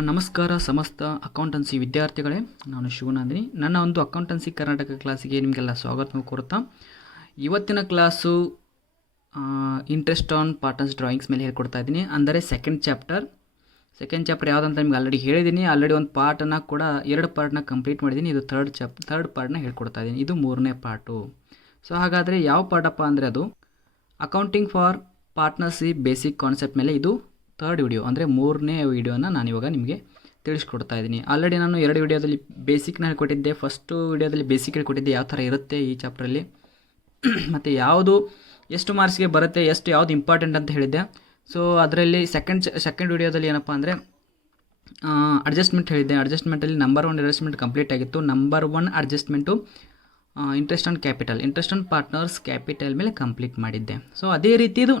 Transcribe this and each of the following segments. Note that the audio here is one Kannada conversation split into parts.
ನಮಸ್ಕಾರ ಸಮಸ್ತ ಅಕೌಂಟೆನ್ಸಿ ವಿದ್ಯಾರ್ಥಿಗಳೇ, ನಾನು ಶಿವನಂದಿನಿ. ನನ್ನ ಒಂದು ಅಕೌಂಟೆನ್ಸಿ ಕರ್ನಾಟಕ ಕ್ಲಾಸಿಗೆ ನಿಮಗೆಲ್ಲ ಸ್ವಾಗತ ಕೋರುತ್ತಾ, ಇವತ್ತಿನ class interest on partners drawings ಮೇಲೆ ಹೇಳ್ಕೊಡ್ತಾ ಇದ್ದೀನಿ. ಅಂದರೆ ಸೆಕೆಂಡ್ ಚಾಪ್ಟರ್ ಯಾವುದಂತ ನಿಮ್ಗೆ ಆಲ್ರೆಡಿ ಹೇಳಿದ್ದೀನಿ. ಆಲ್ರೆಡಿ ಒಂದು ಪಾರ್ಟನ್ನು ಕೂಡ 2 ಪಾರ್ಟ್ನ ಕಂಪ್ಲೀಟ್ ಮಾಡಿದ್ದೀನಿ. ಇದು ಥರ್ಡ್ ಪಾರ್ಟ್ನ ಹೇಳ್ಕೊಡ್ತಾ ಇದ್ದೀನಿ. ಇದು 3ನೇ ಪಾರ್ಟು. ಸೊ ಹಾಗಾದರೆ ಯಾವ ಪಾರ್ಟಪ್ಪ ಅಂದರೆ ಅದು accounting for partnership basic concept ಮೇಲೆ ಇದು ಥರ್ಡ್ ವಿಡಿಯೋ, ಅಂದರೆ 3ನೇ ವಿಡಿಯೋನ ನಾನಿವಾಗ ನಿಮಗೆ ತಿಳಿಸ್ಕೊಡ್ತಾ ಇದ್ದೀನಿ. ಆಲ್ರೆಡಿ ನಾನು 2 ವಿಡಿಯೋದಲ್ಲಿ ಬೇಸಿಕ್ನ ಹೇಳ್ಕೊಟ್ಟಿದ್ದೆ. ಫಸ್ಟು ವಿಡಿಯೋದಲ್ಲಿ ಬೇಸಿಕ್ ಹೇಳ್ಕೊಟ್ಟಿದ್ದೆ ಯಾವ ಥರ ಇರುತ್ತೆ ಈ ಚಾಪ್ಟ್ರಲ್ಲಿ, ಮತ್ತು ಯಾವುದು ಎಷ್ಟು ಮಾರ್ಕ್ಸ್ಗೆ ಬರುತ್ತೆ, ಯಾವುದು ಇಂಪಾರ್ಟೆಂಟ್ ಅಂತ ಹೇಳಿದ್ದೆ. ಸೊ ಅದರಲ್ಲಿ ಸೆಕೆಂಡ್ ವಿಡಿಯೋದಲ್ಲಿ ಏನಪ್ಪ ಅಂದರೆ ಅಡ್ಜಸ್ಟ್ಮೆಂಟ್ ಹೇಳಿದ್ದೆ. ಅಡ್ಜಸ್ಟ್ಮೆಂಟಲ್ಲಿ ನಂಬರ್ 1 ಅಡ್ಜಸ್ಟ್ಮೆಂಟ್ ಕಂಪ್ಲೀಟ್ ಆಗಿತ್ತು. Number 1 adjustment interest on partners capital ಮೇಲೆ ಕಂಪ್ಲೀಟ್ ಮಾಡಿದ್ದೆ. ಸೊ ಅದೇ ರೀತಿದು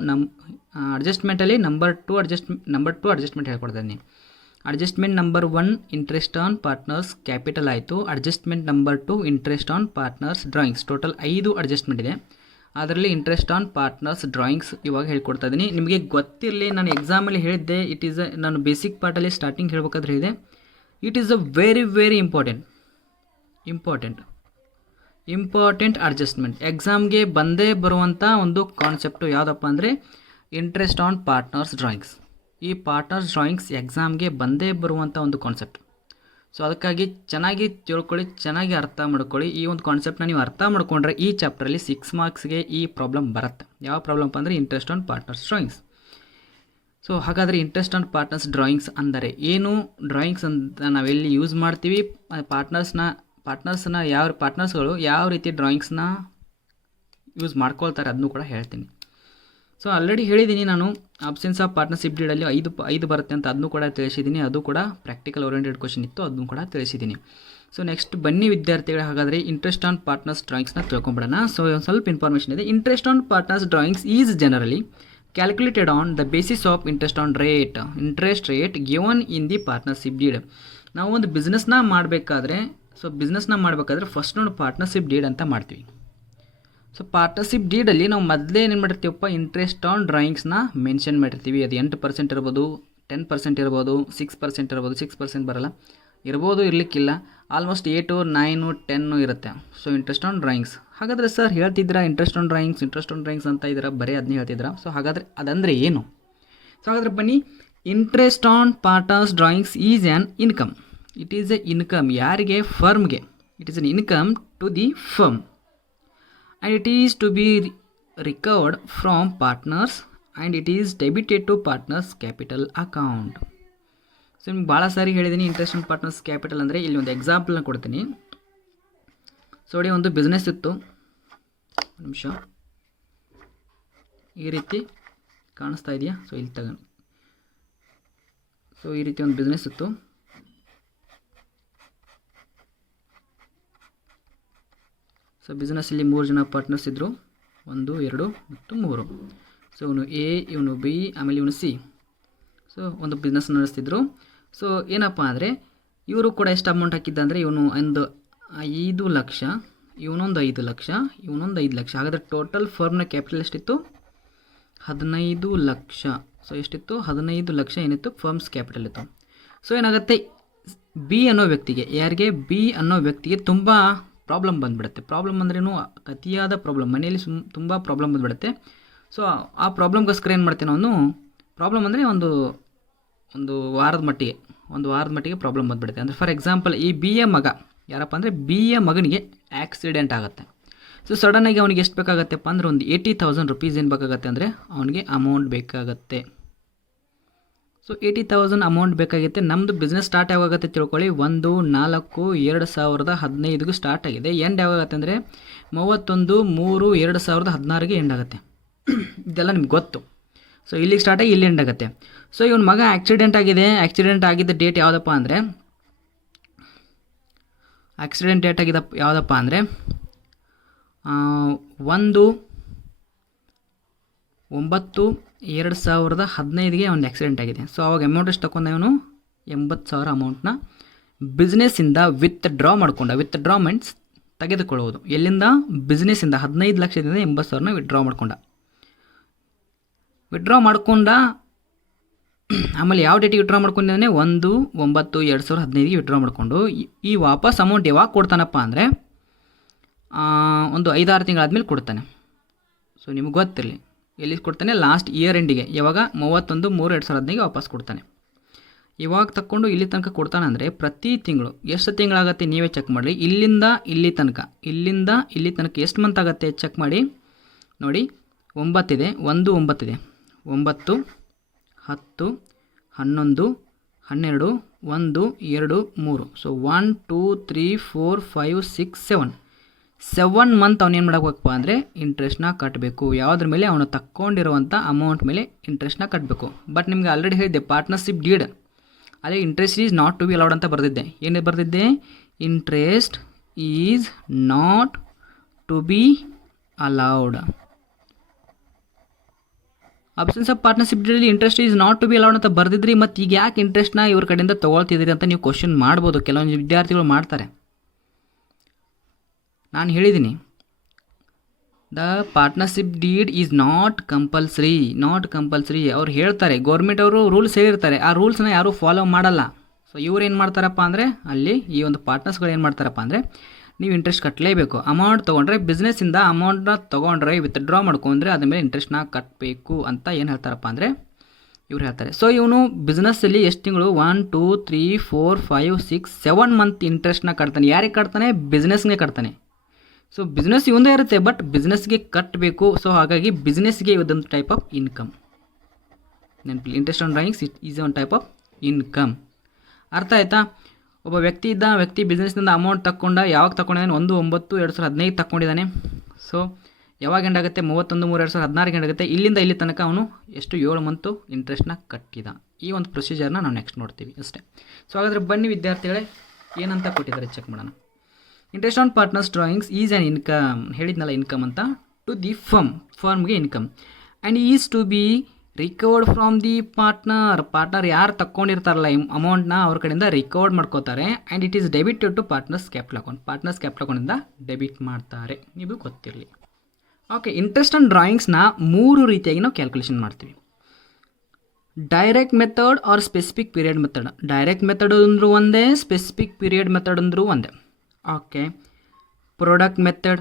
ಅಡ್ಜಸ್ಟ್ಮೆಂಟಲ್ಲಿ ನಂಬರ್ 2 ಅಡ್ಜಸ್ಟ್ಮೆಂಟ್ ಹೇಳ್ಕೊಡ್ತೀನಿ. Adjustment number 1 interest on partners capital ಆಯಿತು. Adjustment number 2 interest on partners drawings. Total 5 adjustment ಇದೆ. ಅದರಲ್ಲಿ ಇಂಟ್ರೆಸ್ಟ್ ಆನ್ ಪಾರ್ಟ್ನರ್ಸ್ ಡ್ರಾಯಿಂಗ್ಸ್ ಇವಾಗ ಹೇಳ್ಕೊಡ್ತಾ ಇದ್ದೀನಿ. ನಿಮಗೆ ಗೊತ್ತಿರಲಿ, ನಾನು ಎಕ್ಸಾಮಲ್ಲಿ ಹೇಳಿದ್ದೆ, ನಾನು ಬೇಸಿಕ್ ಪಾರ್ಟಲ್ಲಿ ಸ್ಟಾರ್ಟಿಂಗ್ ಹೇಳ್ಬೇಕಾದ್ರೆ ಹೇಳಿದೆ, it is a very very important adjustment. ಎಕ್ಸಾಮ್ಗೆ ಬಂದೇ ಬರುವಂಥ ಒಂದು ಕಾನ್ಸೆಪ್ಟು ಯಾವುದಪ್ಪ ಅಂದರೆ ಇಂಟ್ರೆಸ್ಟ್ ಆನ್ ಪಾರ್ಟ್ನರ್ಸ್ ಡ್ರಾಯಿಂಗ್ಸ್. ಈ ಪಾರ್ಟ್ನರ್ಸ್ ಡ್ರಾಯಿಂಗ್ಸ್ ಎಕ್ಸಾಮ್ಗೆ ಬಂದೇ ಬರುವಂಥ ಒಂದು ಕಾನ್ಸೆಪ್ಟ್. ಸೊ ಅದಕ್ಕಾಗಿ ಚೆನ್ನಾಗಿ ತಿಳ್ಕೊಳ್ಳಿ, ಚೆನ್ನಾಗಿ ಅರ್ಥ ಮಾಡ್ಕೊಳ್ಳಿ. ಈ ಒಂದು ಕಾನ್ಸೆಪ್ಟನ್ನ ನೀವು ಅರ್ಥ ಮಾಡ್ಕೊಂಡ್ರೆ ಈ ಚಾಪ್ಟ್ರಲ್ಲಿ 6 ಮಾರ್ಕ್ಸ್ಗೆ ಈ ಪ್ರಾಬ್ಲಮ್ ಬರುತ್ತೆ. ಯಾವ ಪ್ರಾಬ್ಲಮ್ ಅಂದರೆ interest on partners drawings. So ಹಾಗಾದರೆ ಇಂಟ್ರೆಸ್ಟ್ ಆನ್ ಪಾರ್ಟ್ನರ್ಸ್ ಡ್ರಾಯಿಂಗ್ಸ್ ಅಂದರೆ ಏನು, ಡ್ರಾಯಿಂಗ್ಸ್ ಅಂತ ನಾವೆಲ್ಲಿ ಯೂಸ್ ಮಾಡ್ತೀವಿ, ಪಾರ್ಟ್ನರ್ಸ್ಗಳು ಯಾವ ರೀತಿ ಡ್ರಾಯಿಂಗ್ಸ್ನ ಯೂಸ್ ಮಾಡ್ಕೊಳ್ತಾರೆ ಅದನ್ನು ಕೂಡ ಹೇಳ್ತೀನಿ. ಸೊ ಆಲ್ರೆಡಿ ಹೇಳಿದ್ದೀನಿ ನಾನು, ಆಬ್ಸೆನ್ಸ್ ಆಫ್ ಪಾರ್ಟ್ನರ್ಶಿಪ್ ಡೀಡಲ್ಲಿ 5 ಬರುತ್ತೆ ಅಂತ ಅದನ್ನು ಕೂಡ ತಿಳಿಸಿದ್ದೀನಿ. ಅದು ಕೂಡ ಪ್ರಾಕ್ಟಿಕಲ್ ಓರಿಯೆಂಟೆಡ್ ಕ್ವಶನ್ ಇತ್ತು, ಅದನ್ನು ಕೂಡ ತಿಳಿಸಿದ್ದೀನಿ. ಸೊ ನೆಕ್ಸ್ಟ್ ಬನ್ನಿ ವಿದ್ಯಾರ್ಥಿಗಳು, ಹಾಗಾದರೆ ಇಂಟ್ರೆಸ್ಟ್ ಆನ್ ಪಾರ್ಟ್ನರ್ಸ್ ಡ್ರಾಯಿಂಗ್ಸ್ನ ತಿಳ್ಕೊಂಬಿಡೋಣ. ಸೊ ಒಂದು ಸ್ವಲ್ಪ ಇನ್ಫಾರ್ಮೇಷನ್ ಇದೆ. Interest on partners drawings is generally calculated on the basis of interest rate given in the partnership deed. ನಾವು ಒಂದು ಬಿಸ್ನೆಸ್ನ ಮಾಡಬೇಕಾದ್ರೆ ಫಸ್ಟ್ ನೋಡಿ ಪಾರ್ಟ್ನರ್ಶಿಪ್ ಡೀಡ್ ಅಂತ ಮಾಡ್ತೀವಿ. ಸೊ ಪಾರ್ಟ್ನರ್ಶಿಪ್ ಡೀಡಲ್ಲಿ ನಾವು ಮೊದಲೇ ಏನು ಮಾಡಿರ್ತೀವಪ್ಪ, ಇಂಟ್ರೆಸ್ಟ್ ಆನ್ ಡ್ರಾಯಿಂಗ್ಸ್ನ ಮೆನ್ಷನ್ ಮಾಡಿರ್ತೀವಿ. ಅದು 8% ಇರ್ಬೋದು, 10% ಇರ್ಬೋದು, 6% ಇರ್ಬೋದು. 6% ಬರಲ್ಲ, ಇರಲಿಕ್ಕಿಲ್ಲ. ಆಲ್ಮೋಸ್ಟ್ 8, 9, 10 ಇರುತ್ತೆ. So interest on drawings. ಹಾಗಾದರೆ ಸರ್ ಹೇಳ್ತಿದ್ದೀರಾ ಇಂಟ್ರೆಸ್ಟ್ ಆನ್ ಡ್ರಾಯಿಂಗ್ಸ್ ಅಂತ ಇದ್ದೀರಾ, ಬರೀ ಅದನ್ನೇ ಹೇಳ್ತಿದ್ದೀರಾ. ಸೊ ಹಾಗಾದರೆ ಅದಂದರೆ ಏನು? ಸೊ ಹಾಗಾದರೆ ಬನ್ನಿ, interest on partners drawings is an income. It is a income. ಯಾರಿಗೆ? ಫರ್ಮ್ಗೆ. It is an income to the firm and it is to be recovered from partners and it is debited to partners capital account. So ನಿಮ್ಗೆ ಭಾಳ ಸಾರಿ ಹೇಳಿದ್ದೀನಿ ಇಂಟ್ರೆಸ್ಟ್ ಆನ್ ಪಾರ್ಟ್ನರ್ಸ್ ಕ್ಯಾಪಿಟಲ್ ಅಂದರೆ. ಇಲ್ಲಿ ಒಂದು ಎಕ್ಸಾಂಪಲ್ನ ಕೊಡ್ತೀನಿ. ಸೊ ನೋಡಿ, ಒಂದು ಬಿಸ್ನೆಸ್ ಇತ್ತು, ನಿಮಿಷ, ಈ ರೀತಿ ಕಾಣಿಸ್ತಾ ಇದೆಯಾ? ಸೊ ಇಲ್ಲಿ ತಗೊಂಡು, ಸೊ ಈ ರೀತಿ ಒಂದು ಬಿಸ್ನೆಸ್ ಇತ್ತು. ಸೊ ಬಿಸ್ನೆಸ್ಸಲ್ಲಿ 3 ಜನ ಪಾರ್ಟ್ನರ್ಸ್ ಇದ್ದರು, 1, 2 ಮತ್ತು 3. ಸೊ ಇವನು ಎ, ಇವನು ಬಿ, ಆಮೇಲೆ ಇವನು ಸಿ. ಸೊ ಒಂದು ಬಿಸ್ನೆಸ್ ನಡೆಸ್ತಿದ್ರು. ಸೊ ಏನಪ್ಪ ಅಂದರೆ ಇವರು ಕೂಡ ಎಷ್ಟು ಅಮೌಂಟ್ ಹಾಕಿದ್ದ ಅಂದರೆ ಇವನು ಒಂದು 5 ಲಕ್ಷ, ಇವನೊಂದು 5 ಲಕ್ಷ, ಇವನೊಂದು 5 ಲಕ್ಷ. ಹಾಗಾದರೆ ಟೋಟಲ್ ಫರ್ಮ್ನ ಕ್ಯಾಪಿಟಲ್ ಎಷ್ಟಿತ್ತು? 15 ಲಕ್ಷ. ಸೊ ಎಷ್ಟಿತ್ತು? 15 ಲಕ್ಷ ಏನಿತ್ತು ಫರ್ಮ್ಸ್ ಕ್ಯಾಪಿಟಲ್ ಇತ್ತು. ಸೊ ಏನಾಗುತ್ತೆ, ಬಿ ಅನ್ನೋ ವ್ಯಕ್ತಿಗೆ, ಯಾರಿಗೆ? ಬಿ ಅನ್ನೋ ವ್ಯಕ್ತಿಗೆ ತುಂಬ ಪ್ರಾಬ್ಲಮ್ ಬಂದುಬಿಡುತ್ತೆ. ಪ್ರಾಬ್ಲಮ್ ಅಂದ್ರೇನು? ಅತಿಯಾದ ಪ್ರಾಬ್ಲಮ್, ಮನೆಯಲ್ಲಿ ತುಂಬ ಪ್ರಾಬ್ಲಮ್ ಬಂದುಬಿಡುತ್ತೆ. ಸೊ ಆ ಪ್ರಾಬ್ಲಮ್ಗೋಸ್ಕರ ಏನು ಮಾಡ್ತೀವಿ ನಾವು? ಪ್ರಾಬ್ಲಮ್ ಅಂದರೆ ಒಂದು ವಾರದ ಮಟ್ಟಿಗೆ ಪ್ರಾಬ್ಲಮ್ ಬಂದುಬಿಡುತ್ತೆ. ಅಂದರೆ ಫಾರ್ ಎಕ್ಸಾಂಪಲ್, ಈ ಬಿ ಎ ಮಗ ಯಾರಪ್ಪ ಅಂದರೆ ಬಿ ಎ ಮಗನಿಗೆ ಆಕ್ಸಿಡೆಂಟ್ ಆಗುತ್ತೆ. ಸೊ ಸಡನ್ನಾಗಿ ಅವನಿಗೆ ಎಷ್ಟು ಬೇಕಾಗತ್ತೆಪ್ಪ ಅಂದರೆ ಒಂದು 80,000 ರುಪೀಸ್ ಏನು ಬೇಕಾಗತ್ತೆ ಅಂದರೆ ಅವನಿಗೆ ಅಮೌಂಟ್ ಬೇಕಾಗತ್ತೆ. ಸೊ 80,000 ಅಮೌಂಟ್ ಬೇಕಾಗುತ್ತೆ. ನಮ್ಮದು ಬಿಸ್ನೆಸ್ ಸ್ಟಾರ್ಟ್ ಯಾವಾಗತ್ತೆ ತಿಳ್ಕೊಳ್ಳಿ, 1/4/2015 ಸ್ಟಾರ್ಟ್ ಆಗಿದೆ. ಎಂಡ್ ಯಾವಾಗತ್ತೆ ಅಂದರೆ 31/3/2016 ಎಂಡ್ ಆಗುತ್ತೆ. ಇದೆಲ್ಲ ನಿಮ್ಗೆ ಗೊತ್ತು. ಸೊ ಇಲ್ಲಿಗೆ ಸ್ಟಾರ್ಟ್ ಆಗಿ ಇಲ್ಲಿ ಎಂಡ್ ಆಗುತ್ತೆ. ಸೊ ಇವನ ಮಗ ಆಕ್ಸಿಡೆಂಟ್ ಆಗಿದೆ. ಆಕ್ಸಿಡೆಂಟ್ ಆಗಿದ್ದ ಡೇಟ್ ಯಾವುದಪ್ಪ ಅಂದರೆ 1/9/2015 ಒಂದು ಆಕ್ಸಿಡೆಂಟ್ ಆಗಿದೆ. ಸೊ ಅವಾಗ ಅಮೌಂಟ್ ಎಷ್ಟು ತಗೊಂಡ ಇವನು 80,000 ಅಮೌಂಟ್ನ ಬಿಸ್ನೆಸ್ಸಿಂದ ವಿತ್ಡ್ರಾ ಮಾಡ್ಕೊಂಡ. ವಿತ್ಡ್ರಾ ಮೀನ್ಸ್ ತೆಗೆದುಕೊಳ್ಳುವುದು. ಎಲ್ಲಿಂದ? ಬಿಸ್ನೆಸ್ಸಿಂದ 15 ಲಕ್ಷದಿಂದ 80,000 ವಿತ್ಡ್ರಾ ಮಾಡ್ಕೊಂಡ. ವಿತ್ಡ್ರಾ ಮಾಡ್ಕೊಂಡ ಆಮೇಲೆ ಯಾವ ಡೇಟಿಗೆ ವಿತ್ಡ್ರಾ ಮಾಡ್ಕೊಂಡಿದ್ದಾನೆ? 1/9/2015 ವಿತ್ಡ್ರಾ ಮಾಡಿಕೊಂಡು ಈ ವಾಪಸ್ ಅಮೌಂಟ್ ಯಾವಾಗ ಕೊಡ್ತಾನಪ್ಪ ಅಂದರೆ ಒಂದು 5-6 ತಿಂಗಳಾದ್ಮೇಲೆ ಕೊಡ್ತಾನೆ. ಸೊ ನಿಮ್ಗೆ ಗೊತ್ತಿರಲಿ ಎಲ್ಲಿ ಕೊಡ್ತಾನೆ? ಲಾಸ್ಟ್ ಇಯರ್ ಎಂಡಿಗೆ. ಯಾವಾಗ? 31/3/2015 ವಾಪಸ್ ಕೊಡ್ತಾನೆ. ಇವಾಗ ತಕ್ಕೊಂಡು ಇಲ್ಲಿ ತನಕ ಕೊಡ್ತಾನೆ ಅಂದರೆ ಪ್ರತಿ ತಿಂಗಳು ಎಷ್ಟು ತಿಂಗಳಾಗತ್ತೆ ನೀವೇ ಚೆಕ್ ಮಾಡಿ. ಇಲ್ಲಿಂದ ಇಲ್ಲಿ ತನಕ ಎಷ್ಟು ಮಂತ್ ಆಗುತ್ತೆ ಚೆಕ್ ಮಾಡಿ ನೋಡಿ. 9 ಇದೆ, 1 9 ಇದೆ, 9 10 11 12 1 2 3. ಸೊ 1 2 3 4 5 6 7 ಮಂತ್ ಅವನೇನು ಮಾಡಬೇಕಪ್ಪ ಅಂದರೆ ಇಂಟ್ರೆಸ್ಟ್ನ ಕಟ್ಟಬೇಕು. ಯಾವುದ್ರ ಮೇಲೆ? ಅವನು ತಕ್ಕೊಂಡಿರುವಂಥ ಅಮೌಂಟ್ ಮೇಲೆ ಇಂಟ್ರೆಸ್ಟ್ನ ಕಟ್ಟಬೇಕು. ಬಟ್ ನಿಮಗೆ ಆಲ್ರೆಡಿ ಹೇಳಿದ್ದೆ ಪಾರ್ಟ್ನರ್ಶಿಪ್ ಡೀಡ್ ಅದೇ interest is not to be allowed ಅಂತ ಬರೆದಿದ್ದೆ. ಏನು ಬರೆದಿದ್ದೆ? Interest is not to be allowed. Absence of partnership ಡೀಡಲ್ಲಿ interest is not to be allowed ಅಂತ ಬರೆದಿದ್ರಿ. ಮತ್ತು ಈಗ ಯಾಕೆ ಇಂಟ್ರೆಸ್ಟ್ನ ಇವ್ರ ಕಡೆಯಿಂದ ತೊಗೊಳ್ತಿದ್ದೀರಿ ಅಂತ ನೀವು ಕ್ವಶನ್ ಮಾಡ್ಬೋದು. ಕೆಲವೊಂದು ವಿದ್ಯಾರ್ಥಿಗಳು ಮಾಡ್ತಾರೆ. ನಾನು ಹೇಳಿದ್ದೀನಿ the partnership deed is not compulsory. ಅವ್ರು ಹೇಳ್ತಾರೆ, ಗೌರ್ಮೆಂಟ್ ಅವರು ರೂಲ್ಸ್ ಹೇಳಿರ್ತಾರೆ, ಆ ರೂಲ್ಸ್ನ ಯಾರೂ ಫಾಲೋ ಮಾಡಲ್ಲ. ಸೊ ಇವ್ರು ಏನು ಮಾಡ್ತಾರಪ್ಪ ಅಂದರೆ ಅಲ್ಲಿ ಈ ಒಂದು ಪಾರ್ಟ್ನರ್ಸ್ಗಳು ಏನು ಮಾಡ್ತಾರಪ್ಪ ಅಂದರೆ ನೀವು ಇಂಟ್ರೆಸ್ಟ್ ಕಟ್ಟಲೇಬೇಕು. ಅಮೌಂಟ್ ತೊಗೊಂಡ್ರೆ ಬಿಸ್ನೆಸ್ಸಿಂದ ಅಮೌಂಟ್ನ ತೊಗೊಂಡ್ರೆ ವಿತ್ಡ್ರಾ ಮಾಡ್ಕೊಂಡ್ರೆ ಅದ್ರ ಮೇಲೆ ಇಂಟ್ರೆಸ್ಟ್ನ ಕಟ್ಟಬೇಕು ಅಂತ ಏನು ಹೇಳ್ತಾರಪ್ಪ ಅಂದರೆ ಇವ್ರು ಹೇಳ್ತಾರೆ. ಸೊ ಇವನು ಬಿಸ್ನೆಸ್ಸಲ್ಲಿ ಎಷ್ಟು ತಿಂಗಳು? 1 2 3 4 5 6 7 ಮಂತ್ ಇಂಟ್ರೆಸ್ಟ್ನ ಕಟ್ತಾನೆ. ಯಾರಿಗೆ ಕಟ್ತಾನೆ? ಬಿಸ್ನೆಸ್ಗೆ ಕಟ್ತಾನೆ. ಸೊ ಬಿಸ್ನೆಸ್ ಇವಂದೇ ಇರುತ್ತೆ, ಬಟ್ ಬಿಸ್ನೆಸ್ಗೆ ಕಟ್ಟಬೇಕು. ಸೊ ಹಾಗಾಗಿ ಬಿಸ್ನೆಸ್ಗೆ ಇದೊಂದು ಟೈಪ್ ಆಫ್ ಇನ್ಕಮ್. ನೆನಪಲ್ಲಿ interest on drawings it is one type of income. ಅರ್ಥ ಆಯ್ತಾ? ಒಬ್ಬ ವ್ಯಕ್ತಿ ಬಿಸ್ನೆಸ್ನಿಂದ ಅಮೌಂಟ್ ತಗೊಂಡ. ಯಾವಾಗ ತಗೊಂಡಿದ್ದಾನೆ? 1/9/2015 ತಗೊಂಡಿದ್ದಾನೆ. ಸೊ ಯಾವಾಗ ಎಂಡ್ ಆಗುತ್ತೆ? 31/3/2016 ಎಂಡ್ ಆಗುತ್ತೆ. ಇಲ್ಲಿಂದ ಇಲ್ಲಿ ತನಕ ಅವನು ಎಷ್ಟು 7 ಮಂತು ಇಂಟ್ರೆಸ್ಟ್ನ ಕಟ್ಟಿದ. ಈ ಒಂದು ಪ್ರೊಸೀಜರ್ನ ನಾವು ನೆಕ್ಸ್ಟ್ ನೋಡ್ತೀವಿ ಅಷ್ಟೇ. ಸೊ ಹಾಗಾದರೆ ಬನ್ನಿ ವಿದ್ಯಾರ್ಥಿಗಳೇ ಏನಂತ ಕೊಟ್ಟಿದ್ದಾರೆ ಚೆಕ್ ಮಾಡೋಣ. Interest on partners drawings is an income. ಹೇಳಿದ್ನಲ್ಲ ಇನ್ಕಮ್ ಅಂತ. ಟು ದಿ ಫರ್ಮ್ಗೆ income and is to be recovered from the partner ಯಾರು ತಗೊಂಡಿರ್ತಾರಲ್ಲ ಅಮೌಂಟ್ನ ಅವ್ರ ಕಡೆಯಿಂದ ರಿಕವರ್ಡ್ ಮಾಡ್ಕೋತಾರೆ. And it is debited to partners capital ಅಕೌಂಟಿಂದ ಡೆಬಿಟ್ ಮಾಡ್ತಾರೆ. ಇದು ಗೊತ್ತಿರಲಿ. ಓಕೆ, ಇಂಟ್ರೆಸ್ಟ್ ಆನ್ ಡ್ರಾಯಿಂಗ್ಸ್ನ 3 ರೀತಿಯಾಗಿ ನಾವು ಕ್ಯಾಲ್ಕುಲೇಷನ್ ಮಾಡ್ತೀವಿ. Direct method or specific period method. Direct method ಅಂದರೂ ಒಂದೇ, ಸ್ಪೆಸಿಫಿಕ್ ಪೀರಿಯಡ್ ಮೆಥಡ್ ಅಂದರೂ ಒಂದೇ. Okay, product method,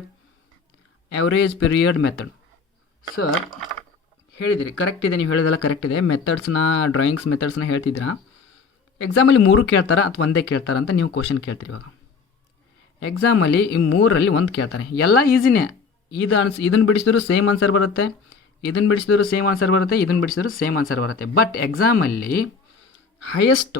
average period method. Sir ಹೇಳಿದಿರಿ, ಕರೆಕ್ಟ್ ಇದೆ, ನೀವು ಹೇಳಿದೆಲ್ಲ ಕರೆಕ್ಟ್ ಇದೆ. ಡ್ರಾಯಿಂಗ್ಸ್ ಮೆಥಡ್ಸ್ನ ಹೇಳ್ತಿದ್ದೀರಾ. ಎಕ್ಸಾಮಲ್ಲಿ 3 ಕೇಳ್ತಾರಾ ಅಥವಾ ಒಂದೇ ಕೇಳ್ತಾರ ಅಂತ ನೀವು ಕ್ವಶನ್ ಕೇಳ್ತೀರಿ. ಇವಾಗ ಎಕ್ಸಾಮಲ್ಲಿ ಈ 3ರಲ್ಲಿ ಒಂದು ಕೇಳ್ತಾರೆ. ಎಲ್ಲ ಈಸಿನೇ. ಇದನ್ನು ಬಿಡಿಸಿದ್ರು ಸೇಮ್ ಆನ್ಸರ್ ಬರುತ್ತೆ, ಇದನ್ನು ಬಿಡಿಸಿದ್ರು ಸೇಮ್ ಆನ್ಸರ್ ಬರುತ್ತೆ, ಇದನ್ನು ಬಿಡಿಸಿದ್ರು ಸೇಮ್ ಆನ್ಸರ್ ಬರುತ್ತೆ. ಬಟ್ ಎಕ್ಸಾಮಲ್ಲಿ ಹೈಯೆಸ್ಟ್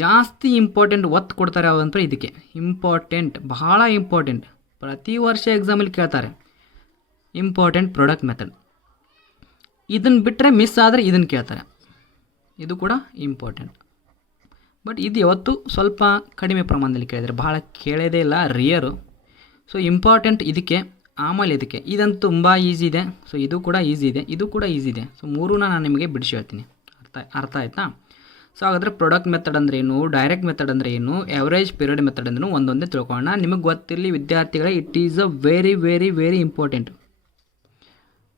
ಜಾಸ್ತಿ ಇಂಪಾರ್ಟೆಂಟ್ ಒತ್ತು ಕೊಡ್ತಾರೆ ಯಾವುದಂದ್ರೆ ಇದಕ್ಕೆ. ಇಂಪಾರ್ಟೆಂಟ್, ಬಹಳ ಇಂಪಾರ್ಟೆಂಟ್, ಪ್ರತಿ ವರ್ಷ ಎಕ್ಸಾಮಲ್ಲಿ ಕೇಳ್ತಾರೆ. Important product method. ಇದನ್ನು ಬಿಟ್ಟರೆ ಮಿಸ್ ಆದರೆ ಇದನ್ನು ಕೇಳ್ತಾರೆ. ಇದು ಕೂಡ ಇಂಪಾರ್ಟೆಂಟ್. ಬಟ್ ಇದು ಯಾವತ್ತು ಸ್ವಲ್ಪ ಕಡಿಮೆ ಪ್ರಮಾಣದಲ್ಲಿ ಕೇಳಿದರೆ, ಬಹಳ ಕೇಳೋದೇ ಇಲ್ಲ, ರಿಯರು. ಸೊ ಇಂಪಾರ್ಟೆಂಟ್ ಇದಕ್ಕೆ, ಆಮೇಲೆ ಇದಕ್ಕೆ. ಇದಂತೂ ತುಂಬ ಈಸಿ ಇದೆ. ಸೊ ಇದು ಕೂಡ ಈಸಿ ಇದೆ, ಇದು ಕೂಡ ಈಸಿ ಇದೆ. ಸೊ 3 ನಾನು ನಿಮಗೆ ಬಿಡಿಸಿ ಹೇಳ್ತೀನಿ. ಅರ್ಥ ಆಯ್ತಾ? ಸೊ ಹಾಗಾದರೆ ಪ್ರಾಡಕ್ಟ್ ಮೆಥಡ್ ಅಂದರೆ ಏನು, ಡೈರೆಕ್ಟ್ ಮೆಥಡ್ ಅಂದರೆ ಏನು, ಆವ್ರೇಜ್ ಪೀರಿಯಡ್ ಮೆಥಡ್ ಅಂದ್ರೂ ಒಂದೊಂದೇ ತಿಳ್ಕೊಳ್ಳೋಣ. ನಿಮಗೆ ಗೊತ್ತಿರಲಿ ವಿದ್ಯಾರ್ಥಿಗಳೇ, it is a very very very important.